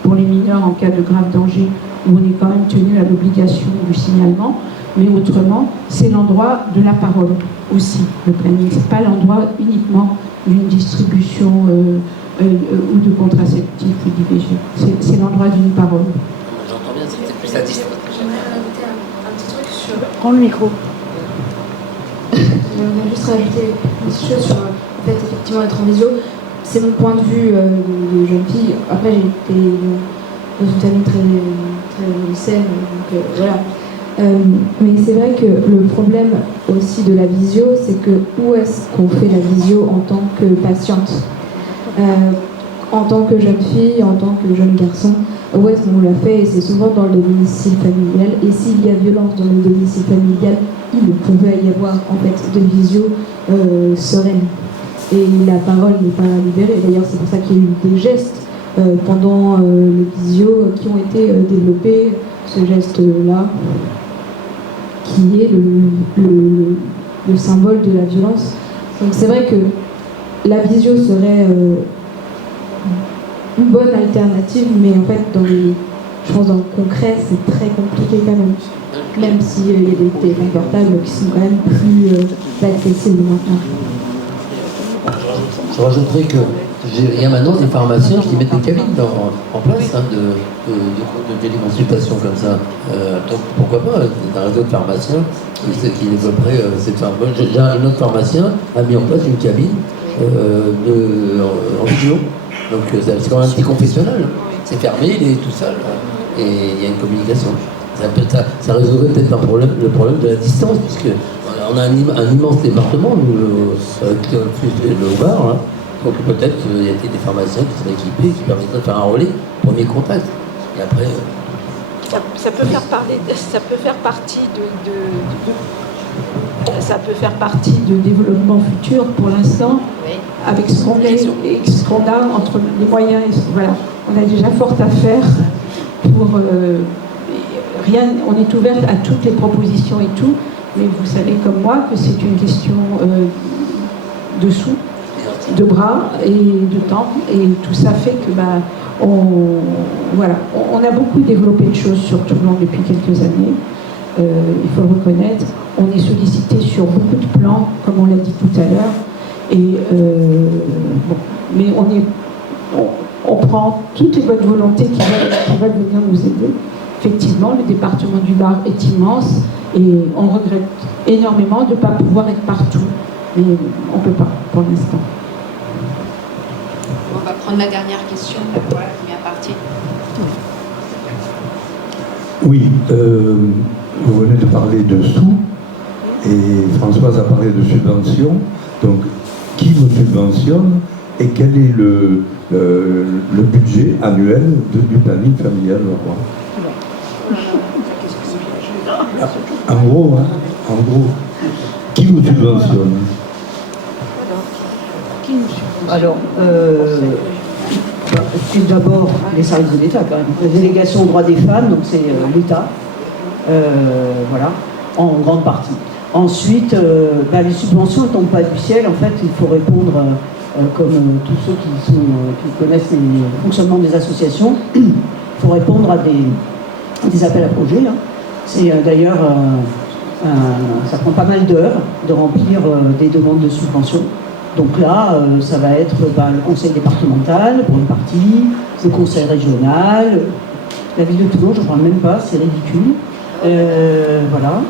pour les mineurs en cas de grave danger, où on est quand même tenu à l'obligation du signalement. Mais autrement, c'est l'endroit de la parole aussi, le planning. Ce n'est pas l'endroit uniquement d'une distribution ou de contraceptifs ou d'IVG. C'est l'endroit d'une parole. J'entends bien, c'était plus la distance. J'aimerais rajouter un petit truc sur... Prends le micro. J'aimerais juste rajouter une petite chose sur en fait, effectivement, être en visio. C'est mon point de vue de jeune fille. Après, j'ai été dans une famille très saine, donc voilà. Mais c'est vrai que le problème aussi de la visio, c'est que où est-ce qu'on fait la visio en tant que patiente, en tant que jeune fille, en tant que jeune garçon, où est-ce qu'on l'a fait? Et c'est souvent dans le domicile familial. Et s'il y a violence dans le domicile familial, il pouvait y avoir en fait de visio sereine. Et la parole n'est pas libérée. D'ailleurs, c'est pour ça qu'il y a eu des gestes pendant le visio qui ont été développés. Ce geste-là, qui est le symbole de la violence. Donc c'est vrai que la visio serait une bonne alternative, mais en fait, je pense dans le concret, c'est très compliqué quand même. Même s'il y a des téléphones portables qui sont quand même plus accessibles maintenant. Je rajouterais qu'il y a maintenant des pharmaciens qui mettent des cabines en place de téléconsultation comme ça. Donc pourquoi pas un réseau de pharmaciens qui développerait cette pharmacie. J'ai un autre pharmacien a mis en place une cabine en vidéo. Donc c'est quand même un petit confessionnal. C'est fermé, il est tout seul et il y a une communication. Ça résoudrait peut-être le problème de la distance, puisque on a un immense département, le Var, hein. Donc peut-être qu'il y a des pharmaciens qui seraient équipés, qui permettraient de faire un relais, premier contact. Et après. Ça peut faire partie de développement futur pour l'instant, avec ce qu'on a entre les moyens. Voilà, on a déjà fort à faire pour rien. On est ouverte à toutes les propositions et tout, mais vous savez comme moi que c'est une question de sous, de bras et de temps, et tout ça fait que on a beaucoup développé de choses sur Toulon depuis quelques années. Il faut le reconnaître. On est sollicité sur beaucoup de plans, comme on l'a dit tout à l'heure. Et mais on prend toutes les bonnes volontés qui veulent venir nous aider. Effectivement, le département du Var est immense et on regrette énormément de ne pas pouvoir être partout. Mais on ne peut pas pour l'instant. On va prendre la dernière question pour la première partie. Oui, vous venez de parler de sous et Françoise a parlé de subventions. Donc, qui vous subventionne et quel est le budget annuel du planning familial Leroy? En gros, qui vous subventionne? Alors, c'est d'abord les services de l'État quand même. La délégation aux droits des femmes, donc c'est l'État, voilà, en grande partie. Ensuite, les subventions ne tombent pas du ciel. En fait, il faut répondre, comme tous ceux qui connaissent le fonctionnement des associations, il faut répondre à des appels à projets. Hein. C'est d'ailleurs, ça prend pas mal d'heures de remplir des demandes de subventions. Donc là, ça va être le conseil départemental pour une partie, le conseil régional, la ville de Toulon, je ne parle même pas, c'est ridicule. Voilà.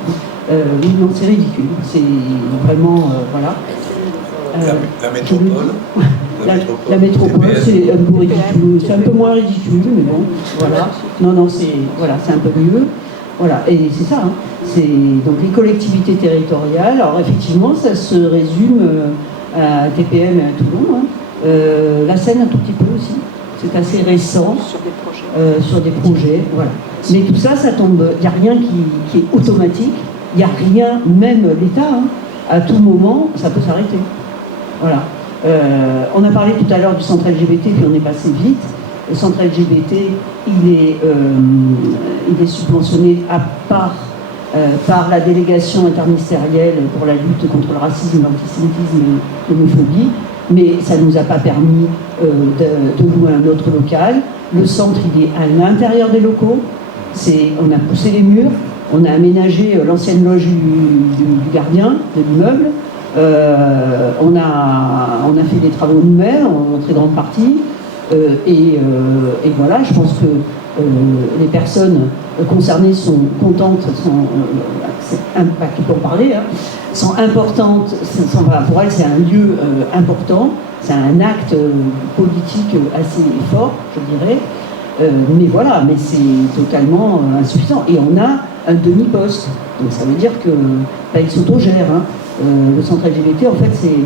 Oui, non, c'est ridicule. C'est vraiment, voilà. La métropole. La métropole, c'est un peu ridicule. C'est un peu moins ridicule, mais bon, voilà. Non, c'est un peu mieux. Voilà, et c'est ça. Hein. C'est donc les collectivités territoriales. Alors effectivement, ça se résume à TPM et à Toulon, hein. La Seine un tout petit peu aussi. C'est assez récent. Sur des projets, voilà. Mais tout ça, ça tombe. Il n'y a rien qui est automatique. Il n'y a rien, même l'État, hein, à tout moment, ça peut s'arrêter. Voilà. On a parlé tout à l'heure du centre LGBT, puis on est passé vite. Le centre LGBT, il est subventionné à part par la délégation interministérielle pour la lutte contre le racisme, l'antisémitisme et l'homophobie, mais ça ne nous a pas permis de louer un autre local. Le centre, il est à l'intérieur des locaux. On a poussé les murs, on a aménagé l'ancienne loge du gardien de l'immeuble. On a fait des travaux nous-mêmes, en très grande partie. Et voilà, je pense que les personnes concernées sont contentes, qui peuvent en parler, hein, sont importantes. Pour elles, c'est un lieu important, c'est un acte politique assez fort, je dirais. Mais voilà, mais c'est totalement insuffisant. Et on a un demi-poste. Donc ça veut dire que il s'autogère. Hein. Le centre LGBT, en fait, c'est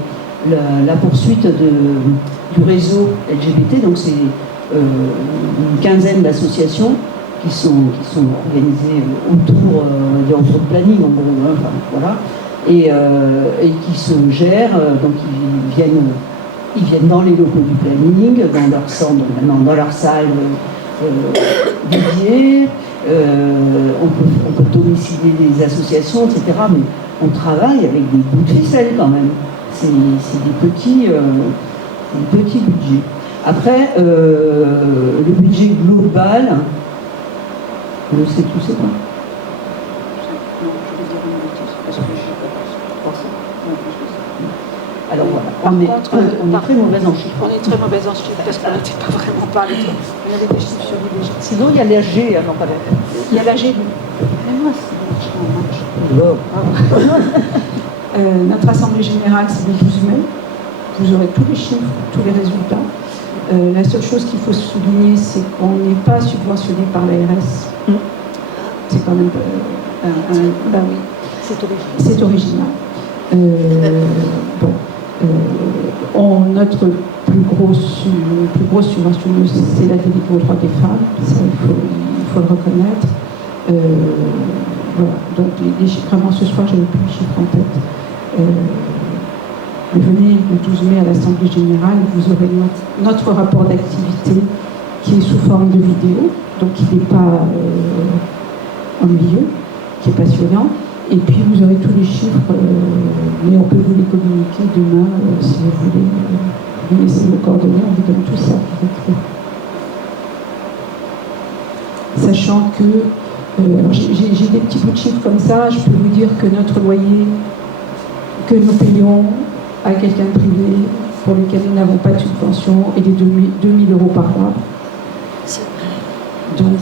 la poursuite du réseau LGBT. Donc c'est une quinzaine d'associations qui sont organisées autour du planning, en gros. Hein, enfin, voilà. Et qui se gèrent. Donc ils viennent dans les locaux du planning, dans leur centre, dans leur salle dédiée. On peut domicilier des associations, etc. Mais on travaille avec des bouts de ficelle quand même. C'est des petits budgets. Après, le budget global, c'est tout, c'est quoi? Alors voilà, on est très mauvaise en chiffres. On est très mauvaise en chiffres parce qu'on n'était pas vraiment parlé. On avait des chiffres sur l'IVG. Sinon, il y a l'AG, alors pas il y a l'AG. Notre assemblée générale, c'est le 12 mai. Vous aurez tous les chiffres, tous les résultats. La seule chose qu'il faut souligner, c'est qu'on n'est pas subventionné par l'ARS. C'est quand même bah oui, c'est original. Notre plus grosse subventionneuse, c'est la déléguée aux droits des femmes. Ça, il faut le reconnaître. Voilà. Donc les chiffres, vraiment ce soir, j'avais plus les chiffres en tête. Venez le 12 mai à l'Assemblée Générale, vous aurez notre rapport d'activité qui est sous forme de vidéo, donc qui n'est pas ennuyeux, qui est passionnant. Et puis vous aurez tous les chiffres, mais on peut vous les communiquer demain si vous voulez. Vous laissez vos coordonnées, on vous donne tout ça. Sachant que j'ai des petits bouts de chiffres comme ça, je peux vous dire que notre loyer que nous payons à quelqu'un de privé pour lequel nous n'avons pas de subvention est de 2 000 € par mois. Donc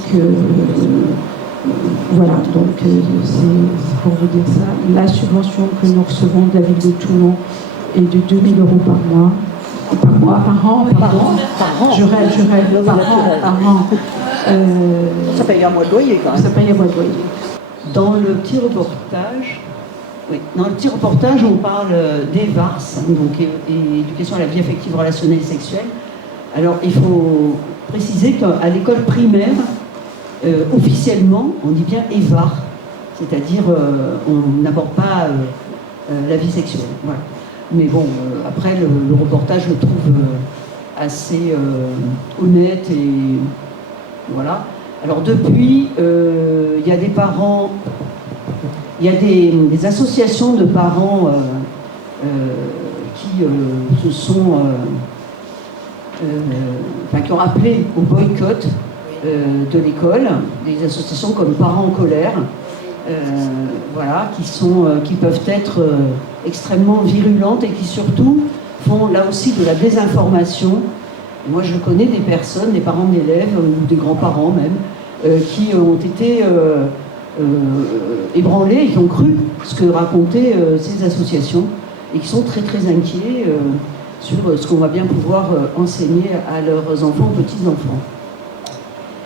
voilà, donc c'est pour vous dire ça. La subvention que nous recevons de la ville de Toulon est de 2 000 € par mois. Par an. Je rêve, par an. Ça paye un mois de loyer quand même. Ça paye un mois de loyer. Dans le petit reportage, on parle d'EVARS, donc éducation à la vie affective, relationnelle et sexuelle. Alors il faut préciser qu'à l'école primaire, officiellement, on dit bien EVAR, c'est-à-dire on n'aborde pas la vie sexuelle. Voilà. Mais bon, après le reportage, je le trouve assez honnête et voilà. Alors depuis, il y a des parents, il y a des associations de parents qui se sont, qui ont appelé au boycott de l'école, des associations comme Parents en colère, voilà, qui peuvent être extrêmement virulentes et qui surtout font là aussi de la désinformation. Moi, je connais des personnes, des parents d'élèves ou des grands-parents même, qui ont été ébranlés et qui ont cru ce que racontaient ces associations et qui sont très très inquiets sur ce qu'on va bien pouvoir enseigner à leurs enfants, petits-enfants.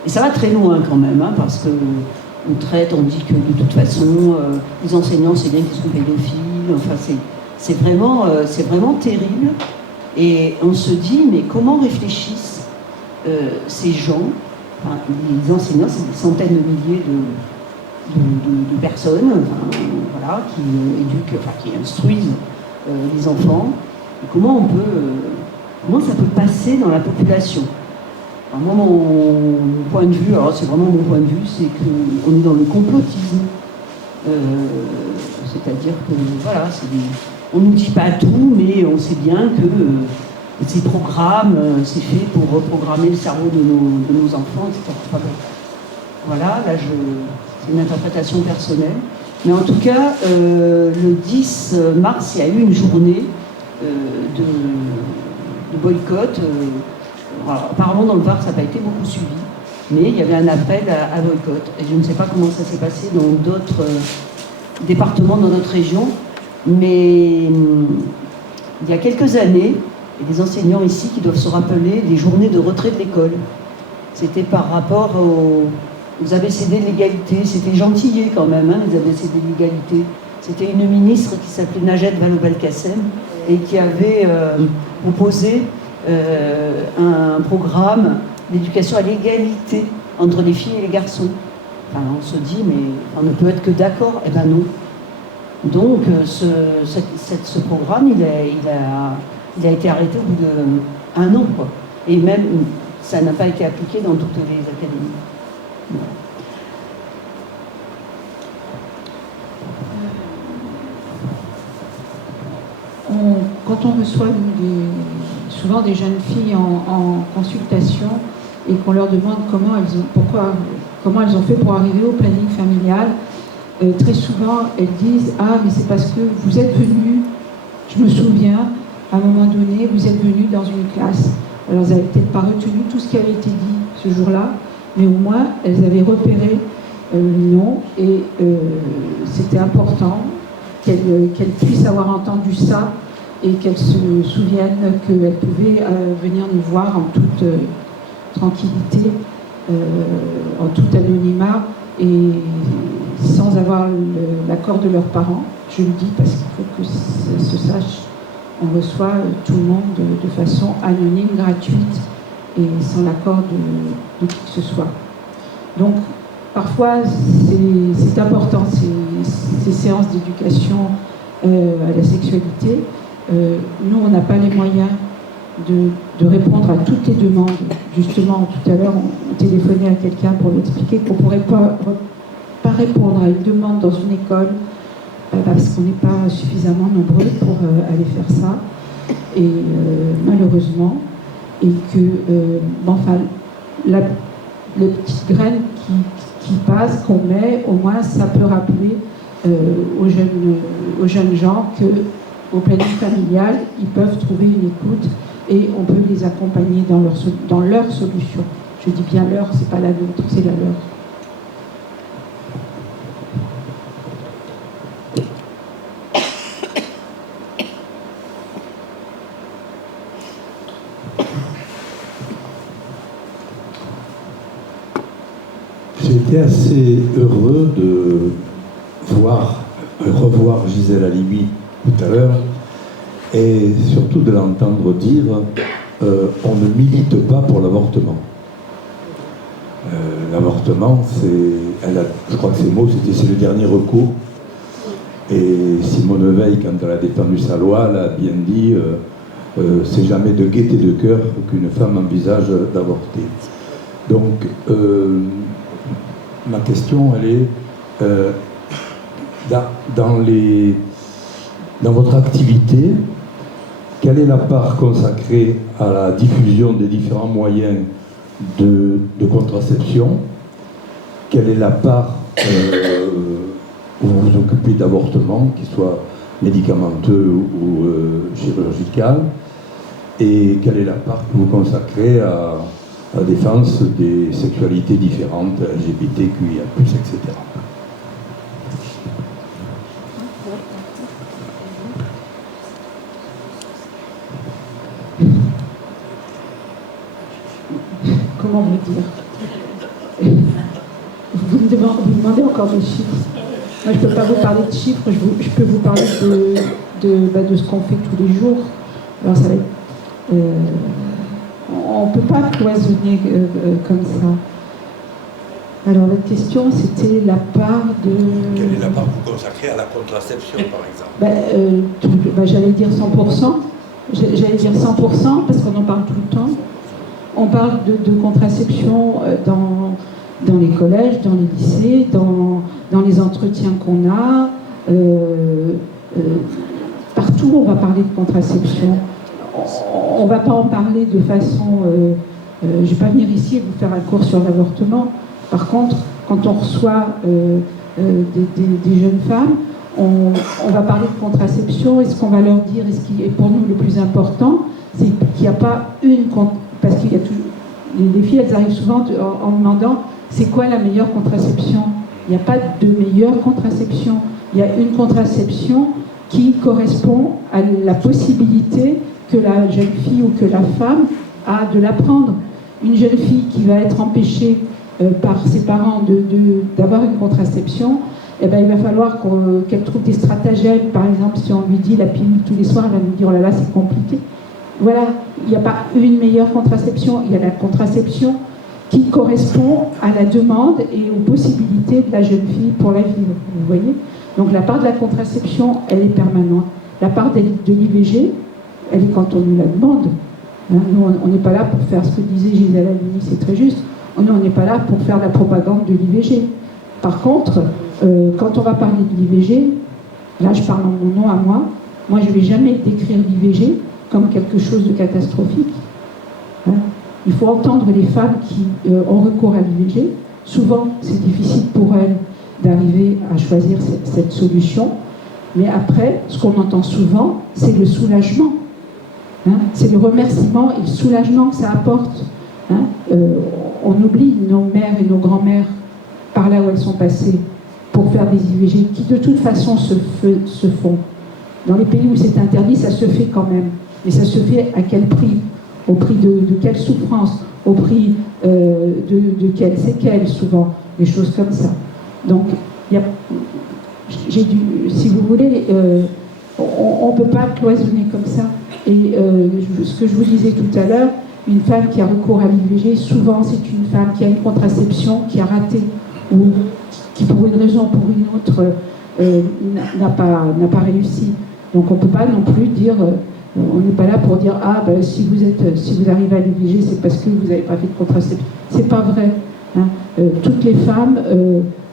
Et ça va très loin quand même, hein, parce qu'on traite, on dit que de toute façon, les enseignants, c'est bien qu'ils sont pédophiles, enfin c'est vraiment terrible. Et on se dit, mais comment réfléchissent ces gens, enfin, les enseignants, c'est des centaines de milliers de personnes, enfin, voilà, qui éduquent, enfin, qui instruisent les enfants. Et comment ça peut passer dans la population? Alors moi, mon point de vue, alors c'est vraiment mon point de vue, c'est qu'on est dans le complotisme. C'est-à-dire que, voilà, on ne nous dit pas tout, mais on sait bien que ces programmes, c'est fait pour reprogrammer le cerveau de nos enfants, etc. Enfin, bon, voilà, là, c'est une interprétation personnelle. Mais en tout cas, le 10 mars, il y a eu une journée de boycott. Alors, apparemment, dans le Var, ça n'a pas été beaucoup suivi, mais il y avait un appel à boycott. Et je ne sais pas comment ça s'est passé dans d'autres départements, dans notre région, mais il y a quelques années, il y a des enseignants ici qui doivent se rappeler des journées de retrait de l'école. C'était par rapport aux ABCD de l'égalité. C'était gentillet quand même, hein, les ABCD de l'égalité. C'était une ministre qui s'appelait Najat Vallaud-Belkacem et qui avait proposé un programme d'éducation à l'égalité entre les filles et les garçons. Enfin, on se dit, mais on ne peut être que d'accord. Eh bien non. Donc, ce programme, il a été arrêté au bout d'1 an, quoi. Et même, ça n'a pas été appliqué dans toutes les académies. Quand on reçoit souvent des jeunes filles en consultation et qu'on leur demande comment elles ont fait pour arriver au planning familial, très souvent elles disent « Ah, mais c'est parce que vous êtes venus, je me souviens, à un moment donné, vous êtes venus dans une classe. » Alors elles n'avaient peut-être pas retenu tout ce qui avait été dit ce jour-là, mais au moins elles avaient repéré le nom et c'était important qu'elles puissent avoir entendu ça et qu'elles se souviennent qu'elles pouvaient venir nous voir en toute tranquillité, en tout anonymat et sans avoir l'accord de leurs parents. Je le dis parce qu'il faut que ça se sache. On reçoit tout le monde de façon anonyme, gratuite et sans l'accord de qui que ce soit. Donc, parfois, c'est important, ces séances d'éducation à la sexualité. Nous, on n'a pas les moyens de répondre à toutes les demandes. Justement, tout à l'heure, on téléphonait à quelqu'un pour lui expliquer qu'on ne pourrait pas répondre à une demande dans une école parce qu'on n'est pas suffisamment nombreux pour aller faire ça. Et malheureusement, et que, les petites graines qui passent, qu'on met, au moins ça peut rappeler aux jeunes gens qu'au planning familial, ils peuvent trouver une écoute et on peut les accompagner dans leur solution. Je dis bien leur, c'est pas la nôtre, c'est la leur. J'étais assez heureux de revoir Gisèle Halimi tout à l'heure et surtout de l'entendre dire on ne milite pas pour l'avortement. L'avortement, je crois que ces mots, c'est le dernier recours. Et Simone Veil, quand elle a défendu sa loi, elle a bien dit c'est jamais de gaieté de cœur qu'une femme envisage d'avorter. Donc, ma question, elle est dans votre activité, quelle est la part consacrée à la diffusion des différents moyens de contraception? Quelle est la part où vous vous occupez d'avortement, qu'il soit médicamenteux ou chirurgical? Et quelle est la part que vous consacrez à la défense des sexualités différentes, LGBTQIA+, etc. Comment vous dire? Vous me demandez encore des chiffres. Moi, je ne peux pas vous parler de chiffres, je peux vous parler de ce qu'on fait tous les jours. Alors ça va être, on ne peut pas cloisonner comme ça. Alors la question, c'était la part de... Quelle est la part que vous consacrez à la contraception, par exemple? J'allais dire 100%. J'allais dire 100% parce qu'on en parle tout le temps. On parle de contraception dans les collèges, dans les lycées, dans les entretiens qu'on a. Partout, on va parler de contraception. On ne va pas en parler de façon... je ne vais pas venir ici et vous faire un cours sur l'avortement. Par contre, quand on reçoit des jeunes femmes, on va parler de contraception et ce qu'on va leur dire, et ce qui est pour nous le plus important, c'est qu'il n'y a pas une... Parce qu'il y a toujours... Les filles, elles arrivent souvent en demandant c'est quoi la meilleure contraception. Il n'y a pas de meilleure contraception. Il y a une contraception qui correspond à la possibilité que la jeune fille ou que la femme a de la prendre. Une jeune fille qui va être empêchée par ses parents d'avoir une contraception, eh ben, il va falloir qu'elle trouve des stratagèmes. Par exemple, si on lui dit la pilule tous les soirs, elle va nous dire oh là là, c'est compliqué. Voilà, il n'y a pas une meilleure contraception, il y a la contraception qui correspond à la demande et aux possibilités de la jeune fille pour la vivre. Vous voyez? Donc la part de la contraception, elle est permanente. La part de l'IVG, elle est quand on nous la demande. Hein, nous, on n'est pas là pour faire ce que disait Gisèle Halimi, c'est très juste. Nous, on n'est pas là pour faire la propagande de l'IVG. Par contre, quand on va parler de l'IVG, là je parle en mon nom à moi, je ne vais jamais décrire l'IVG comme quelque chose de catastrophique. Hein. Il faut entendre les femmes qui ont recours à l'IVG. Souvent, c'est difficile pour elles d'arriver à choisir cette solution. Mais après, ce qu'on entend souvent, c'est le soulagement. Hein. C'est le remerciement et le soulagement que ça apporte. Hein. On oublie nos mères et nos grands-mères par là où elles sont passées pour faire des IVG qui de toute façon se font. Dans les pays où c'est interdit, ça se fait quand même. Mais ça se fait à quel prix? Au prix de quelle souffrance? Au prix de quelles séquelles, souvent? Des choses comme ça. Donc, si vous voulez, on ne peut pas cloisonner comme ça. Et ce que je vous disais tout à l'heure, une femme qui a recours à l'IVG, souvent c'est une femme qui a une contraception qui a raté, ou qui pour une raison ou pour une autre n'a pas réussi. Donc on ne peut pas non plus dire, on n'est pas là pour dire si vous arrivez à l'IVG, c'est parce que vous n'avez pas fait de contraception. C'est pas vrai. Hein. Toutes les femmes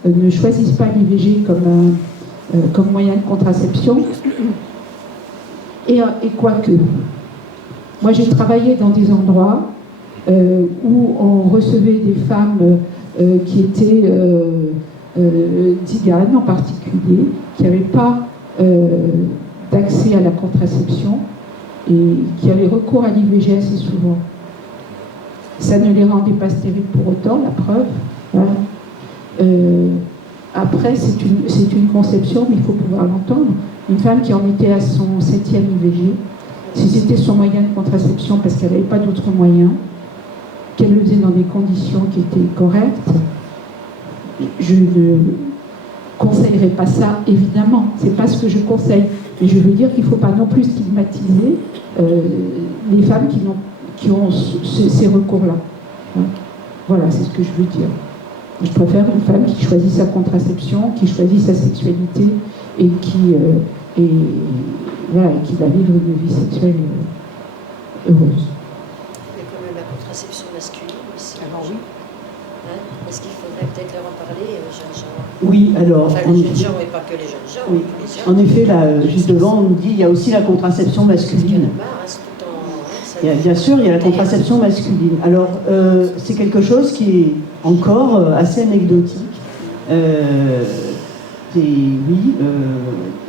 ne choisissent pas l'IVG comme moyen de contraception. Et quoique. Moi, j'ai travaillé dans des endroits où on recevait des femmes qui étaient tziganes en particulier, qui n'avaient pas d'accès à la contraception et qui avaient recours à l'IVG assez souvent. Ça ne les rendait pas stériles pour autant, la preuve. Voilà. Après, c'est une conception, mais il faut pouvoir l'entendre. Une femme qui en était à son 7e IVG, si c'était son moyen de contraception parce qu'elle n'avait pas d'autres moyens, qu'elle le faisait dans des conditions qui étaient correctes, je ne conseillerais pas ça, évidemment. C'est pas ce que je conseille. Mais je veux dire qu'il ne faut pas non plus stigmatiser les femmes qui ont ces recours-là. Hein. Voilà, c'est ce que je veux dire. Je préfère une femme qui choisit sa contraception, qui choisit sa sexualité et qui va vivre une vie sexuelle heureuse. Il y a quand même la contraception masculine aussi. Alors oui. Hein? Est-ce qu'il faudrait peut-être leur en parler aux jeunes gens? Oui, alors... Enfin, les jeunes gens et pas que les jeunes gens. Oui. Les jeunes. En effet, là, juste devant, on nous dit qu'il y a aussi la contraception masculine. Bien sûr, il y a la contraception masculine. Alors, c'est quelque chose qui est encore assez anecdotique. Et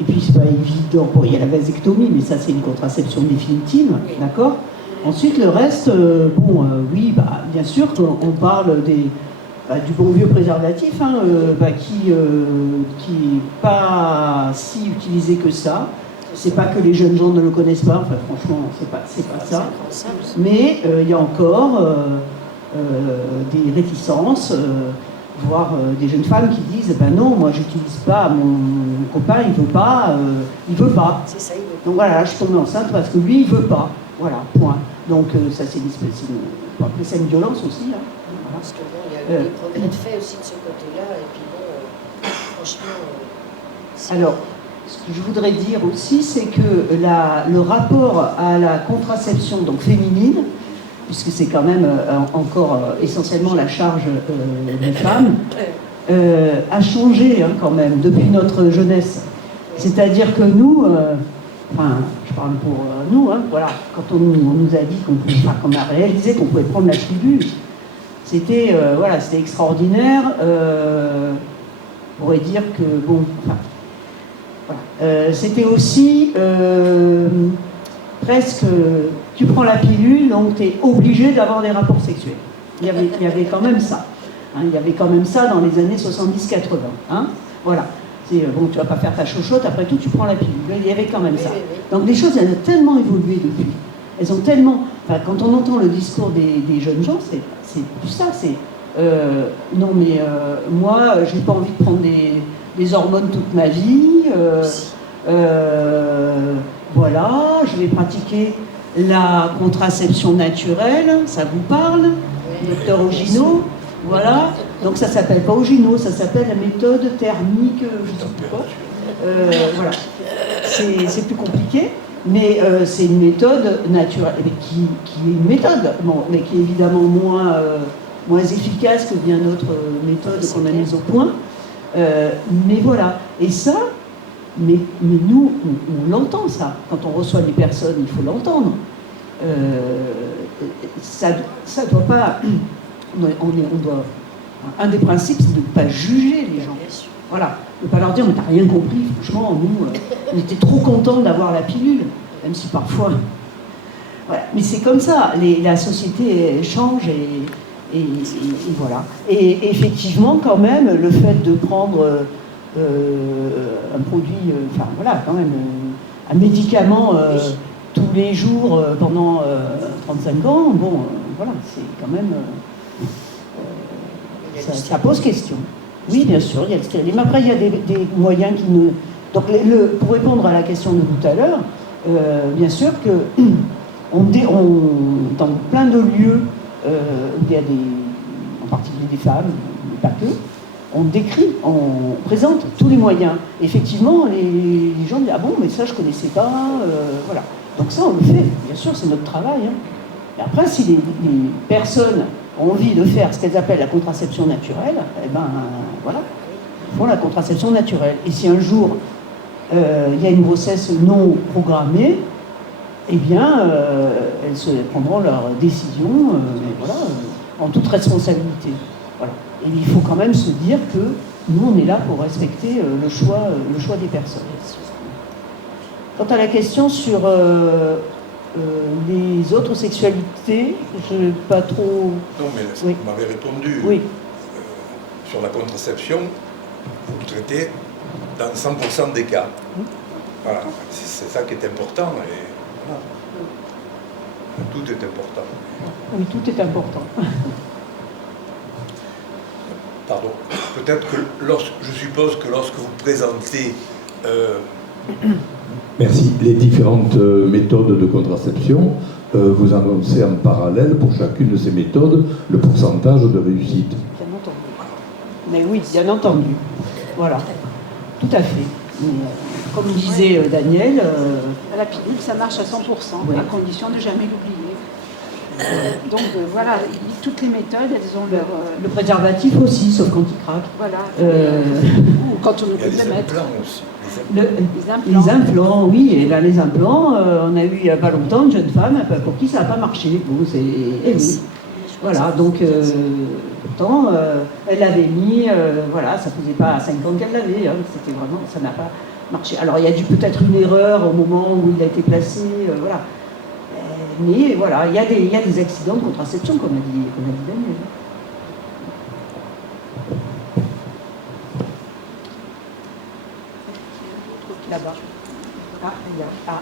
puis c'est pas évident. Bon, il y a la vasectomie, mais ça c'est une contraception définitive, d'accord. Ensuite, le reste, bien sûr, on parle du bon vieux préservatif, hein, qui n'est pas si utilisé que ça. C'est pas que les jeunes gens ne le connaissent pas, enfin franchement, c'est pas ça. Mais il y a encore des réticences. voir des jeunes femmes qui disent ben non, moi j'utilise pas, mon copain il veut pas, C'est ça, il veut. donc voilà, je suis tombée enceinte parce que lui il veut pas, voilà, point. Donc ça c'est une violence aussi, hein. Voilà. Parce que bon, il y a eu des progrès de fait aussi de ce côté-là, et puis bon, franchement... Alors, ce que je voudrais dire aussi, c'est que le rapport à la contraception donc féminine, puisque c'est quand même encore essentiellement la charge des femmes, a changé hein, quand même depuis notre jeunesse. C'est-à-dire que nous, enfin, je parle pour nous, hein, voilà, quand on nous a dit qu'on a réalisé qu'on pouvait prendre la pilule, c'était voilà, c'était extraordinaire. On pourrait dire que bon, enfin, voilà. C'était aussi presque, tu prends la pilule, donc tu es obligé d'avoir des rapports sexuels. Il y avait quand même ça. Hein, il y avait quand même ça dans les années 70-80. Hein, voilà. Bon, tu vas pas faire ta chochotte, après tout, tu prends la pilule. Il y avait quand même ça. Donc les choses, elles ont tellement évolué depuis. Elles ont tellement... Enfin, quand on entend le discours des jeunes gens, c'est plus ça. C'est non, mais moi, j'ai pas envie de prendre des hormones toute ma vie. Voilà, je vais pratiquer la contraception naturelle. Ça vous parle, docteur Ogino? Voilà. Donc ça s'appelle pas Ogino, ça s'appelle la méthode thermique, je sais plus quoi. Voilà. C'est plus compliqué, mais c'est une méthode naturelle, qui est une méthode, bon, mais qui est évidemment moins efficace que bien d'autres méthodes qu'on a mises au point. Mais voilà. Et ça, mais nous, on l'entend ça. Quand on reçoit des personnes, il faut l'entendre. Ça doit pas... Un des principes, c'est de ne pas juger les gens. Voilà. De ne pas leur dire, mais t'as rien compris. Franchement, nous, on était trop contents d'avoir la pilule, même si parfois... Voilà. Mais c'est comme ça. La société change et voilà. Et effectivement, quand même, le fait de prendre un produit, enfin voilà, quand même, un médicament tous les jours pendant 35 ans, bon, voilà, c'est quand même... ça pose question. Oui, bien sûr, il y a le stérilet. Mais après, il y a des moyens qui ne... Donc, pour répondre à la question de tout à l'heure, bien sûr que dans plein de lieux où il y a en particulier des femmes, mais pas que, on décrit, on présente tous les moyens. Effectivement, les gens disent « Ah bon, mais ça, je ne connaissais pas. » Voilà. Donc ça, on le fait. Bien sûr, c'est notre travail. Hein. Et après, si les personnes ont envie de faire ce qu'elles appellent la contraception naturelle, eh ben voilà, ils font la contraception naturelle. Et si un jour il y a une grossesse non programmée, eh bien elles prendront leur décision voilà, en toute responsabilité. Voilà. Et il faut quand même se dire que nous, on est là pour respecter le choix des personnes. Quant à la question sur les autres sexualités, je n'ai pas trop... Non, mais oui. vous m'avez répondu. Oui. Sur la contraception, vous le traitez dans 100% des cas. Voilà, c'est ça qui est important. Et voilà. Tout est important. Oui, tout est important. Pardon. Peut-être que je suppose que lorsque vous présentez... Merci. Les différentes méthodes de contraception, vous annoncez en parallèle pour chacune de ces méthodes le pourcentage de réussite. Bien entendu. Mais oui, bien entendu. Voilà. Tout à fait. Mais, comme disait Daniel... La pilule, ça marche à 100%, oui. à condition de jamais l'oublier. Donc voilà, toutes les méthodes, elles ont leur... Le préservatif aussi, sauf quand il craque. Voilà. Ou quand on ne peut pas mettre. Aussi. Les implants, oui. Et là, les implants, on a eu il n'y a pas longtemps une jeune femme pour qui ça n'a pas marché. Bon, oui. Voilà, donc pourtant, elle l'avait mis, voilà, ça faisait pas 5 ans qu'elle l'avait, hein, c'était vraiment, ça n'a pas marché. Alors il y a dû peut-être une erreur au moment où il a été placé, voilà. Mais voilà, il y a des accidents de contraception, comme a dit Daniel. Là-bas. Ah, il y a. Ah,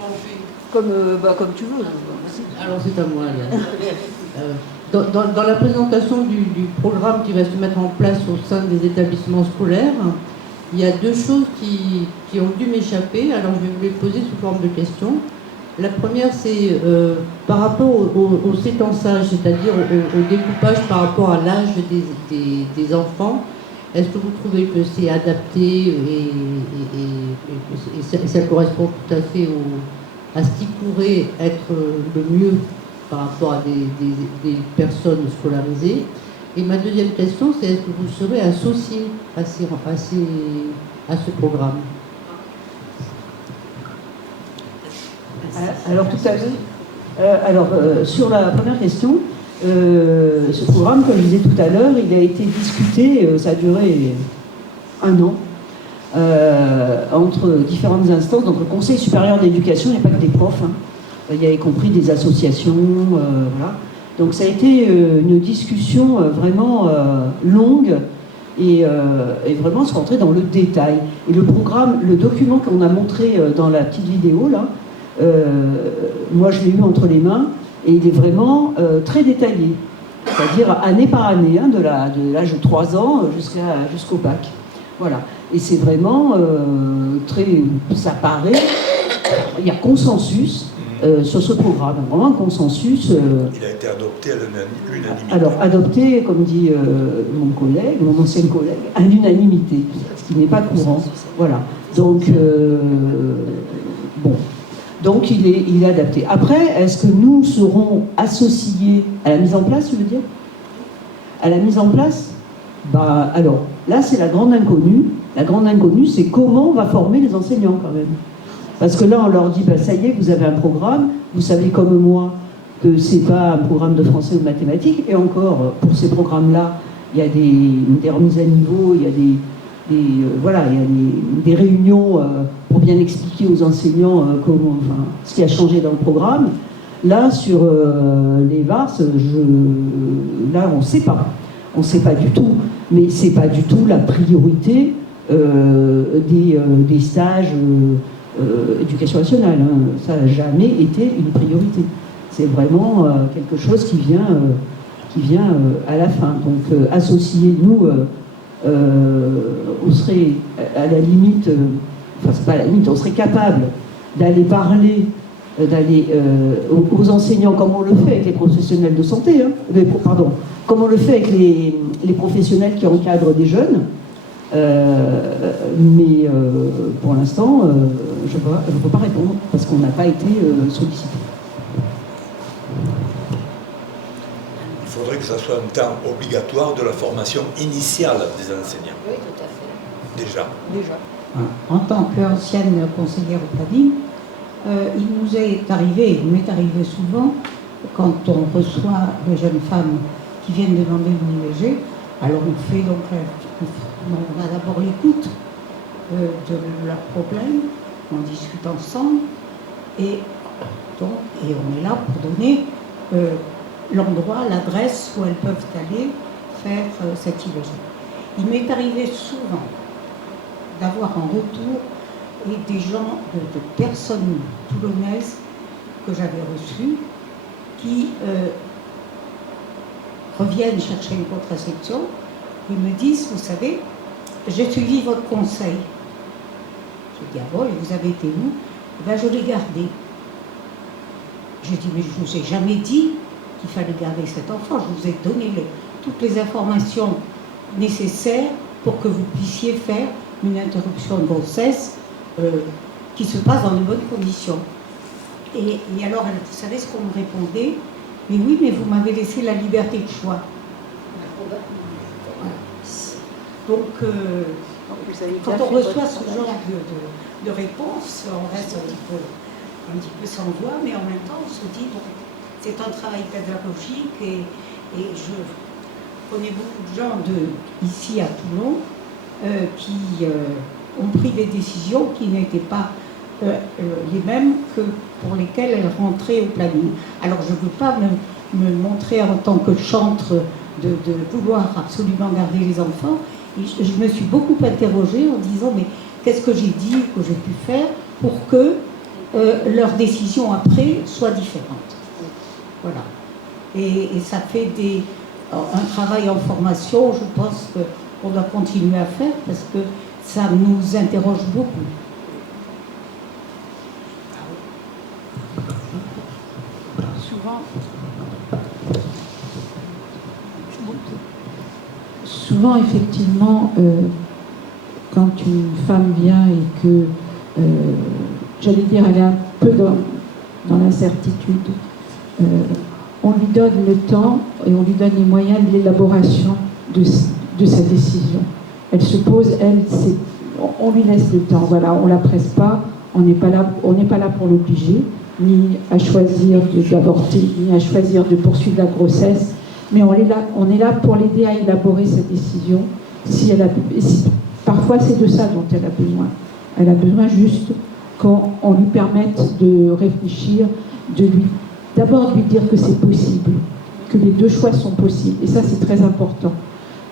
oui. Comme tu veux. Alors c'est à moi, Yann. Dans la présentation du programme qui va se mettre en place au sein des établissements scolaires, il y a deux choses qui ont dû m'échapper, alors je vais vous les poser sous forme de questions. La première, c'est par rapport au séquençage, c'est-à-dire au découpage par rapport à l'âge des enfants. Est-ce que vous trouvez que c'est adapté et ça correspond tout à fait à ce qui pourrait être le mieux par rapport à des personnes scolarisées? Et ma deuxième question, c'est est-ce que vous serez associé à ce programme? Alors tout à l'heure, sur la première question, ce programme, comme je disais tout à l'heure, il a été discuté, ça a duré 1 an, entre différentes instances, donc le Conseil supérieur d'éducation, il n'y a pas que des profs, hein. Il y a y compris des associations, voilà. Donc ça a été une discussion vraiment longue et vraiment se rentrer dans le détail. Et le programme, le document qu'on a montré dans la petite vidéo là, moi je l'ai eu entre les mains et il est vraiment très détaillé, c'est-à-dire année par année, hein, de l'âge de 3 ans jusqu'au bac. Voilà. Et c'est vraiment très, ça paraît, il y a consensus sur ce programme, vraiment un consensus. Il a été adopté à l'unanimité. Alors, adopté, comme dit mon ancien collègue, à l'unanimité, ce qui n'est pas courant. Voilà. Donc, bon. Donc, il est adapté. Après, est-ce que nous serons associés à la mise en place, je veux dire? À la mise en place? Bah, alors, là, c'est la grande inconnue. La grande inconnue, c'est comment on va former les enseignants, quand même. Parce que là, on leur dit, bah, ça y est, vous avez un programme, vous savez comme moi que ce n'est pas un programme de français ou de mathématiques, et encore, pour ces programmes-là, il y a des remises à niveau, il y a des réunions pour bien expliquer aux enseignants ce qui a changé dans le programme. Là, sur les VARS, là, on ne sait pas. On ne sait pas du tout, mais ce n'est pas du tout la priorité des stages éducation nationale, hein. Ça n'a jamais été une priorité. C'est vraiment quelque chose qui vient à la fin. Donc associer, nous, on serait à la limite, enfin c'est pas à la limite, on serait capable d'aller parler, aux enseignants comme on le fait avec les professionnels de santé, hein, comme on le fait avec les professionnels qui encadrent des jeunes. Mais pour l'instant, je ne peux pas répondre parce qu'on n'a pas été sollicité. Il faudrait que ça soit un temps obligatoire de la formation initiale des enseignants. Oui, tout à fait. Déjà. En tant qu'ancienne conseillère au planning, il m'est arrivé souvent, quand on reçoit les jeunes femmes qui viennent demander une IVG, alors on fait donc on a d'abord l'écoute de leurs problèmes, on discute ensemble et on est là pour donner l'endroit, l'adresse où elles peuvent aller faire cette IVG. Il m'est arrivé souvent d'avoir en retour des gens, de personnes toulonnaises que j'avais reçues qui reviennent chercher une contraception. Ils me disent, vous savez, j'ai suivi votre conseil. Je dis, ah bon, et vous avez été où? Ben, je l'ai gardé. J'ai dit, mais je ne vous ai jamais dit qu'il fallait garder cet enfant. Je vous ai donné toutes les informations nécessaires pour que vous puissiez faire une interruption de grossesse qui se passe dans de bonnes conditions. Et alors, vous savez ce qu'on me répondait? Mais oui, mais vous m'avez laissé la liberté de choix. Donc, quand on reçoit ce genre de réponse, on reste un petit peu sans voix, mais en même temps, on se dit, bon, c'est un travail pédagogique et je connais beaucoup de gens ici à Toulon qui ont pris des décisions qui n'étaient pas les mêmes que pour lesquelles elles rentraient au planning. Alors, je ne veux pas me montrer en tant que chantre de vouloir absolument garder les enfants. Je me suis beaucoup interrogée en disant, mais qu'est-ce que j'ai dit, que j'ai pu faire pour que leur décision après soit différente. Voilà. Et ça fait un travail en formation, je pense qu'on doit continuer à faire parce que ça nous interroge beaucoup. Souvent, effectivement, quand une femme vient et que, j'allais dire, elle est un peu dans l'incertitude, on lui donne le temps et on lui donne les moyens de l'élaboration de sa décision. Elle se pose, on lui laisse le temps, voilà, on ne la presse pas, on n'est pas là pour l'obliger, ni à choisir d'avorter, ni à choisir de poursuivre la grossesse, mais on est là pour l'aider à élaborer sa décision. Parfois, c'est de ça dont elle a besoin. Elle a besoin juste qu'on lui permette de réfléchir, d'abord de lui dire que c'est possible, que les deux choix sont possibles. Et ça, c'est très important.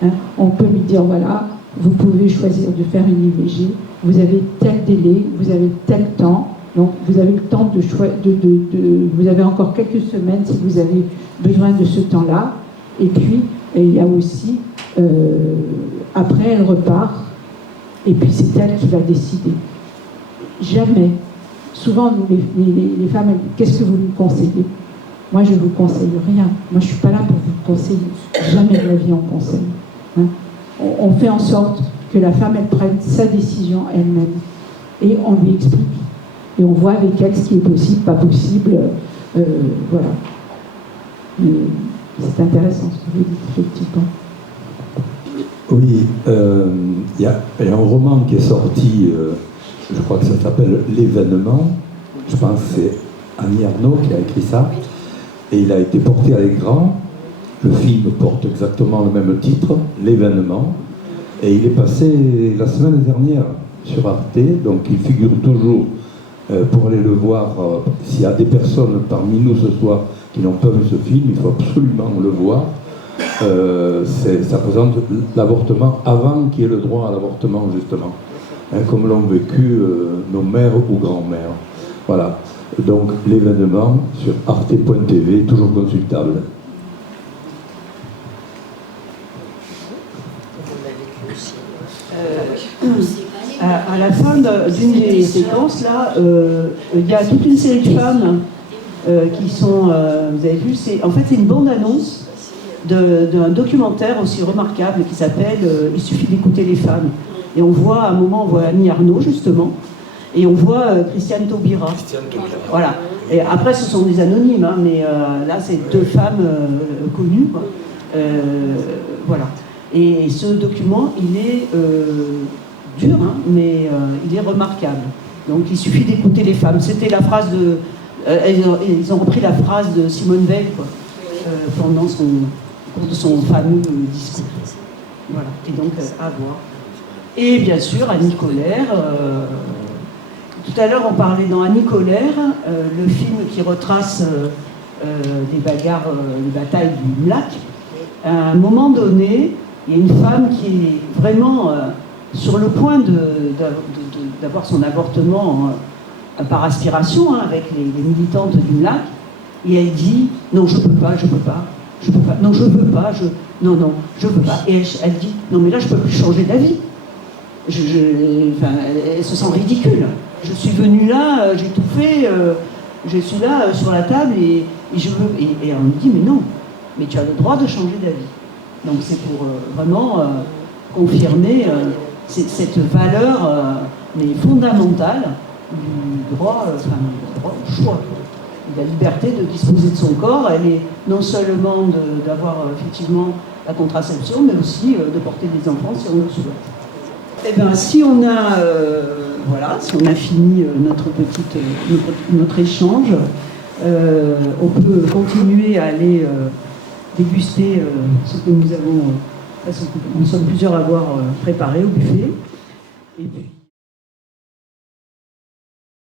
Hein. On peut lui dire, voilà, vous pouvez choisir de faire une IVG, vous avez tel délai, vous avez tel temps, donc vous avez le temps vous avez encore quelques semaines si vous avez besoin de ce temps-là. Et puis, il y a aussi, après, elle repart, et puis c'est elle qui va décider. Jamais. Souvent, nous, les femmes, elles disent, qu'est-ce que vous nous conseillez? Moi, je ne vous conseille rien. Moi, je ne suis pas là pour vous conseiller. Jamais de la vie, on conseille. Hein? On fait en sorte que la femme, elle prenne sa décision elle-même. Et on lui explique. Et on voit avec elle ce qui est possible, pas possible. Voilà. Mais c'est intéressant ce que vous dites, effectivement. Oui, il y a un roman qui est sorti, je crois que ça s'appelle L'événement. Je pense que c'est Annie Ernaux qui a écrit ça. Et il a été porté à l'écran. Le film porte exactement le même titre, L'événement. Et il est passé la semaine dernière sur Arte. Donc il figure toujours, pour aller le voir, s'il y a des personnes parmi nous ce soir qui n'ont pas vu ce film, il faut absolument le voir. Ça présente l'avortement avant qu'il y ait le droit à l'avortement, justement. Hein, comme l'ont vécu nos mères ou grands-mères. Voilà. Donc, l'événement sur arte.tv, toujours consultable. À la fin d'une des séquences, là, il y a toute une série de femmes qui sont, vous avez vu, en fait c'est une bande-annonce d'un documentaire aussi remarquable qui s'appelle Il suffit d'écouter les femmes. Et on voit, à un moment, on voit Annie Ernaux, justement, et on voit Christiane Taubira. Voilà. Et après, ce sont des anonymes, hein, mais là, c'est deux femmes connues, quoi. Voilà. Et ce document, il est dur, hein, mais il est remarquable. Donc, il suffit d'écouter les femmes. C'était la phrase de... ils ont repris la phrase de Simone Veil, quoi, pendant son fameux discours. Voilà. Et donc, à voir. Et bien sûr, Annie Colère. Tout à l'heure, on parlait dans Annie Colère, le film qui retrace des bagarres, les batailles du Mlac. À un moment donné, il y a une femme qui est vraiment sur le point d'avoir son avortement par aspiration, hein, avec les militantes du Mlac, et elle dit « Non, je peux pas, je peux pas, je peux pas, non, je veux pas, non, je peux pas ». Et elle dit « Non, mais là, je peux plus changer d'avis. » Elle se sent ridicule. Je suis venue là, j'ai tout fait, je suis là sur la table et je veux. Et on me dit mais non, mais tu as le droit de changer d'avis. Donc c'est pour vraiment confirmer cette valeur mais fondamentale du droit, du droit au choix, de la liberté de disposer de son corps. Elle est non seulement d'avoir effectivement la contraception, mais aussi de porter des enfants si on le souhaite. Eh bien, si on a fini notre échange, on peut continuer à aller déguster ce que nous sommes plusieurs à avoir préparé au buffet. Et puis,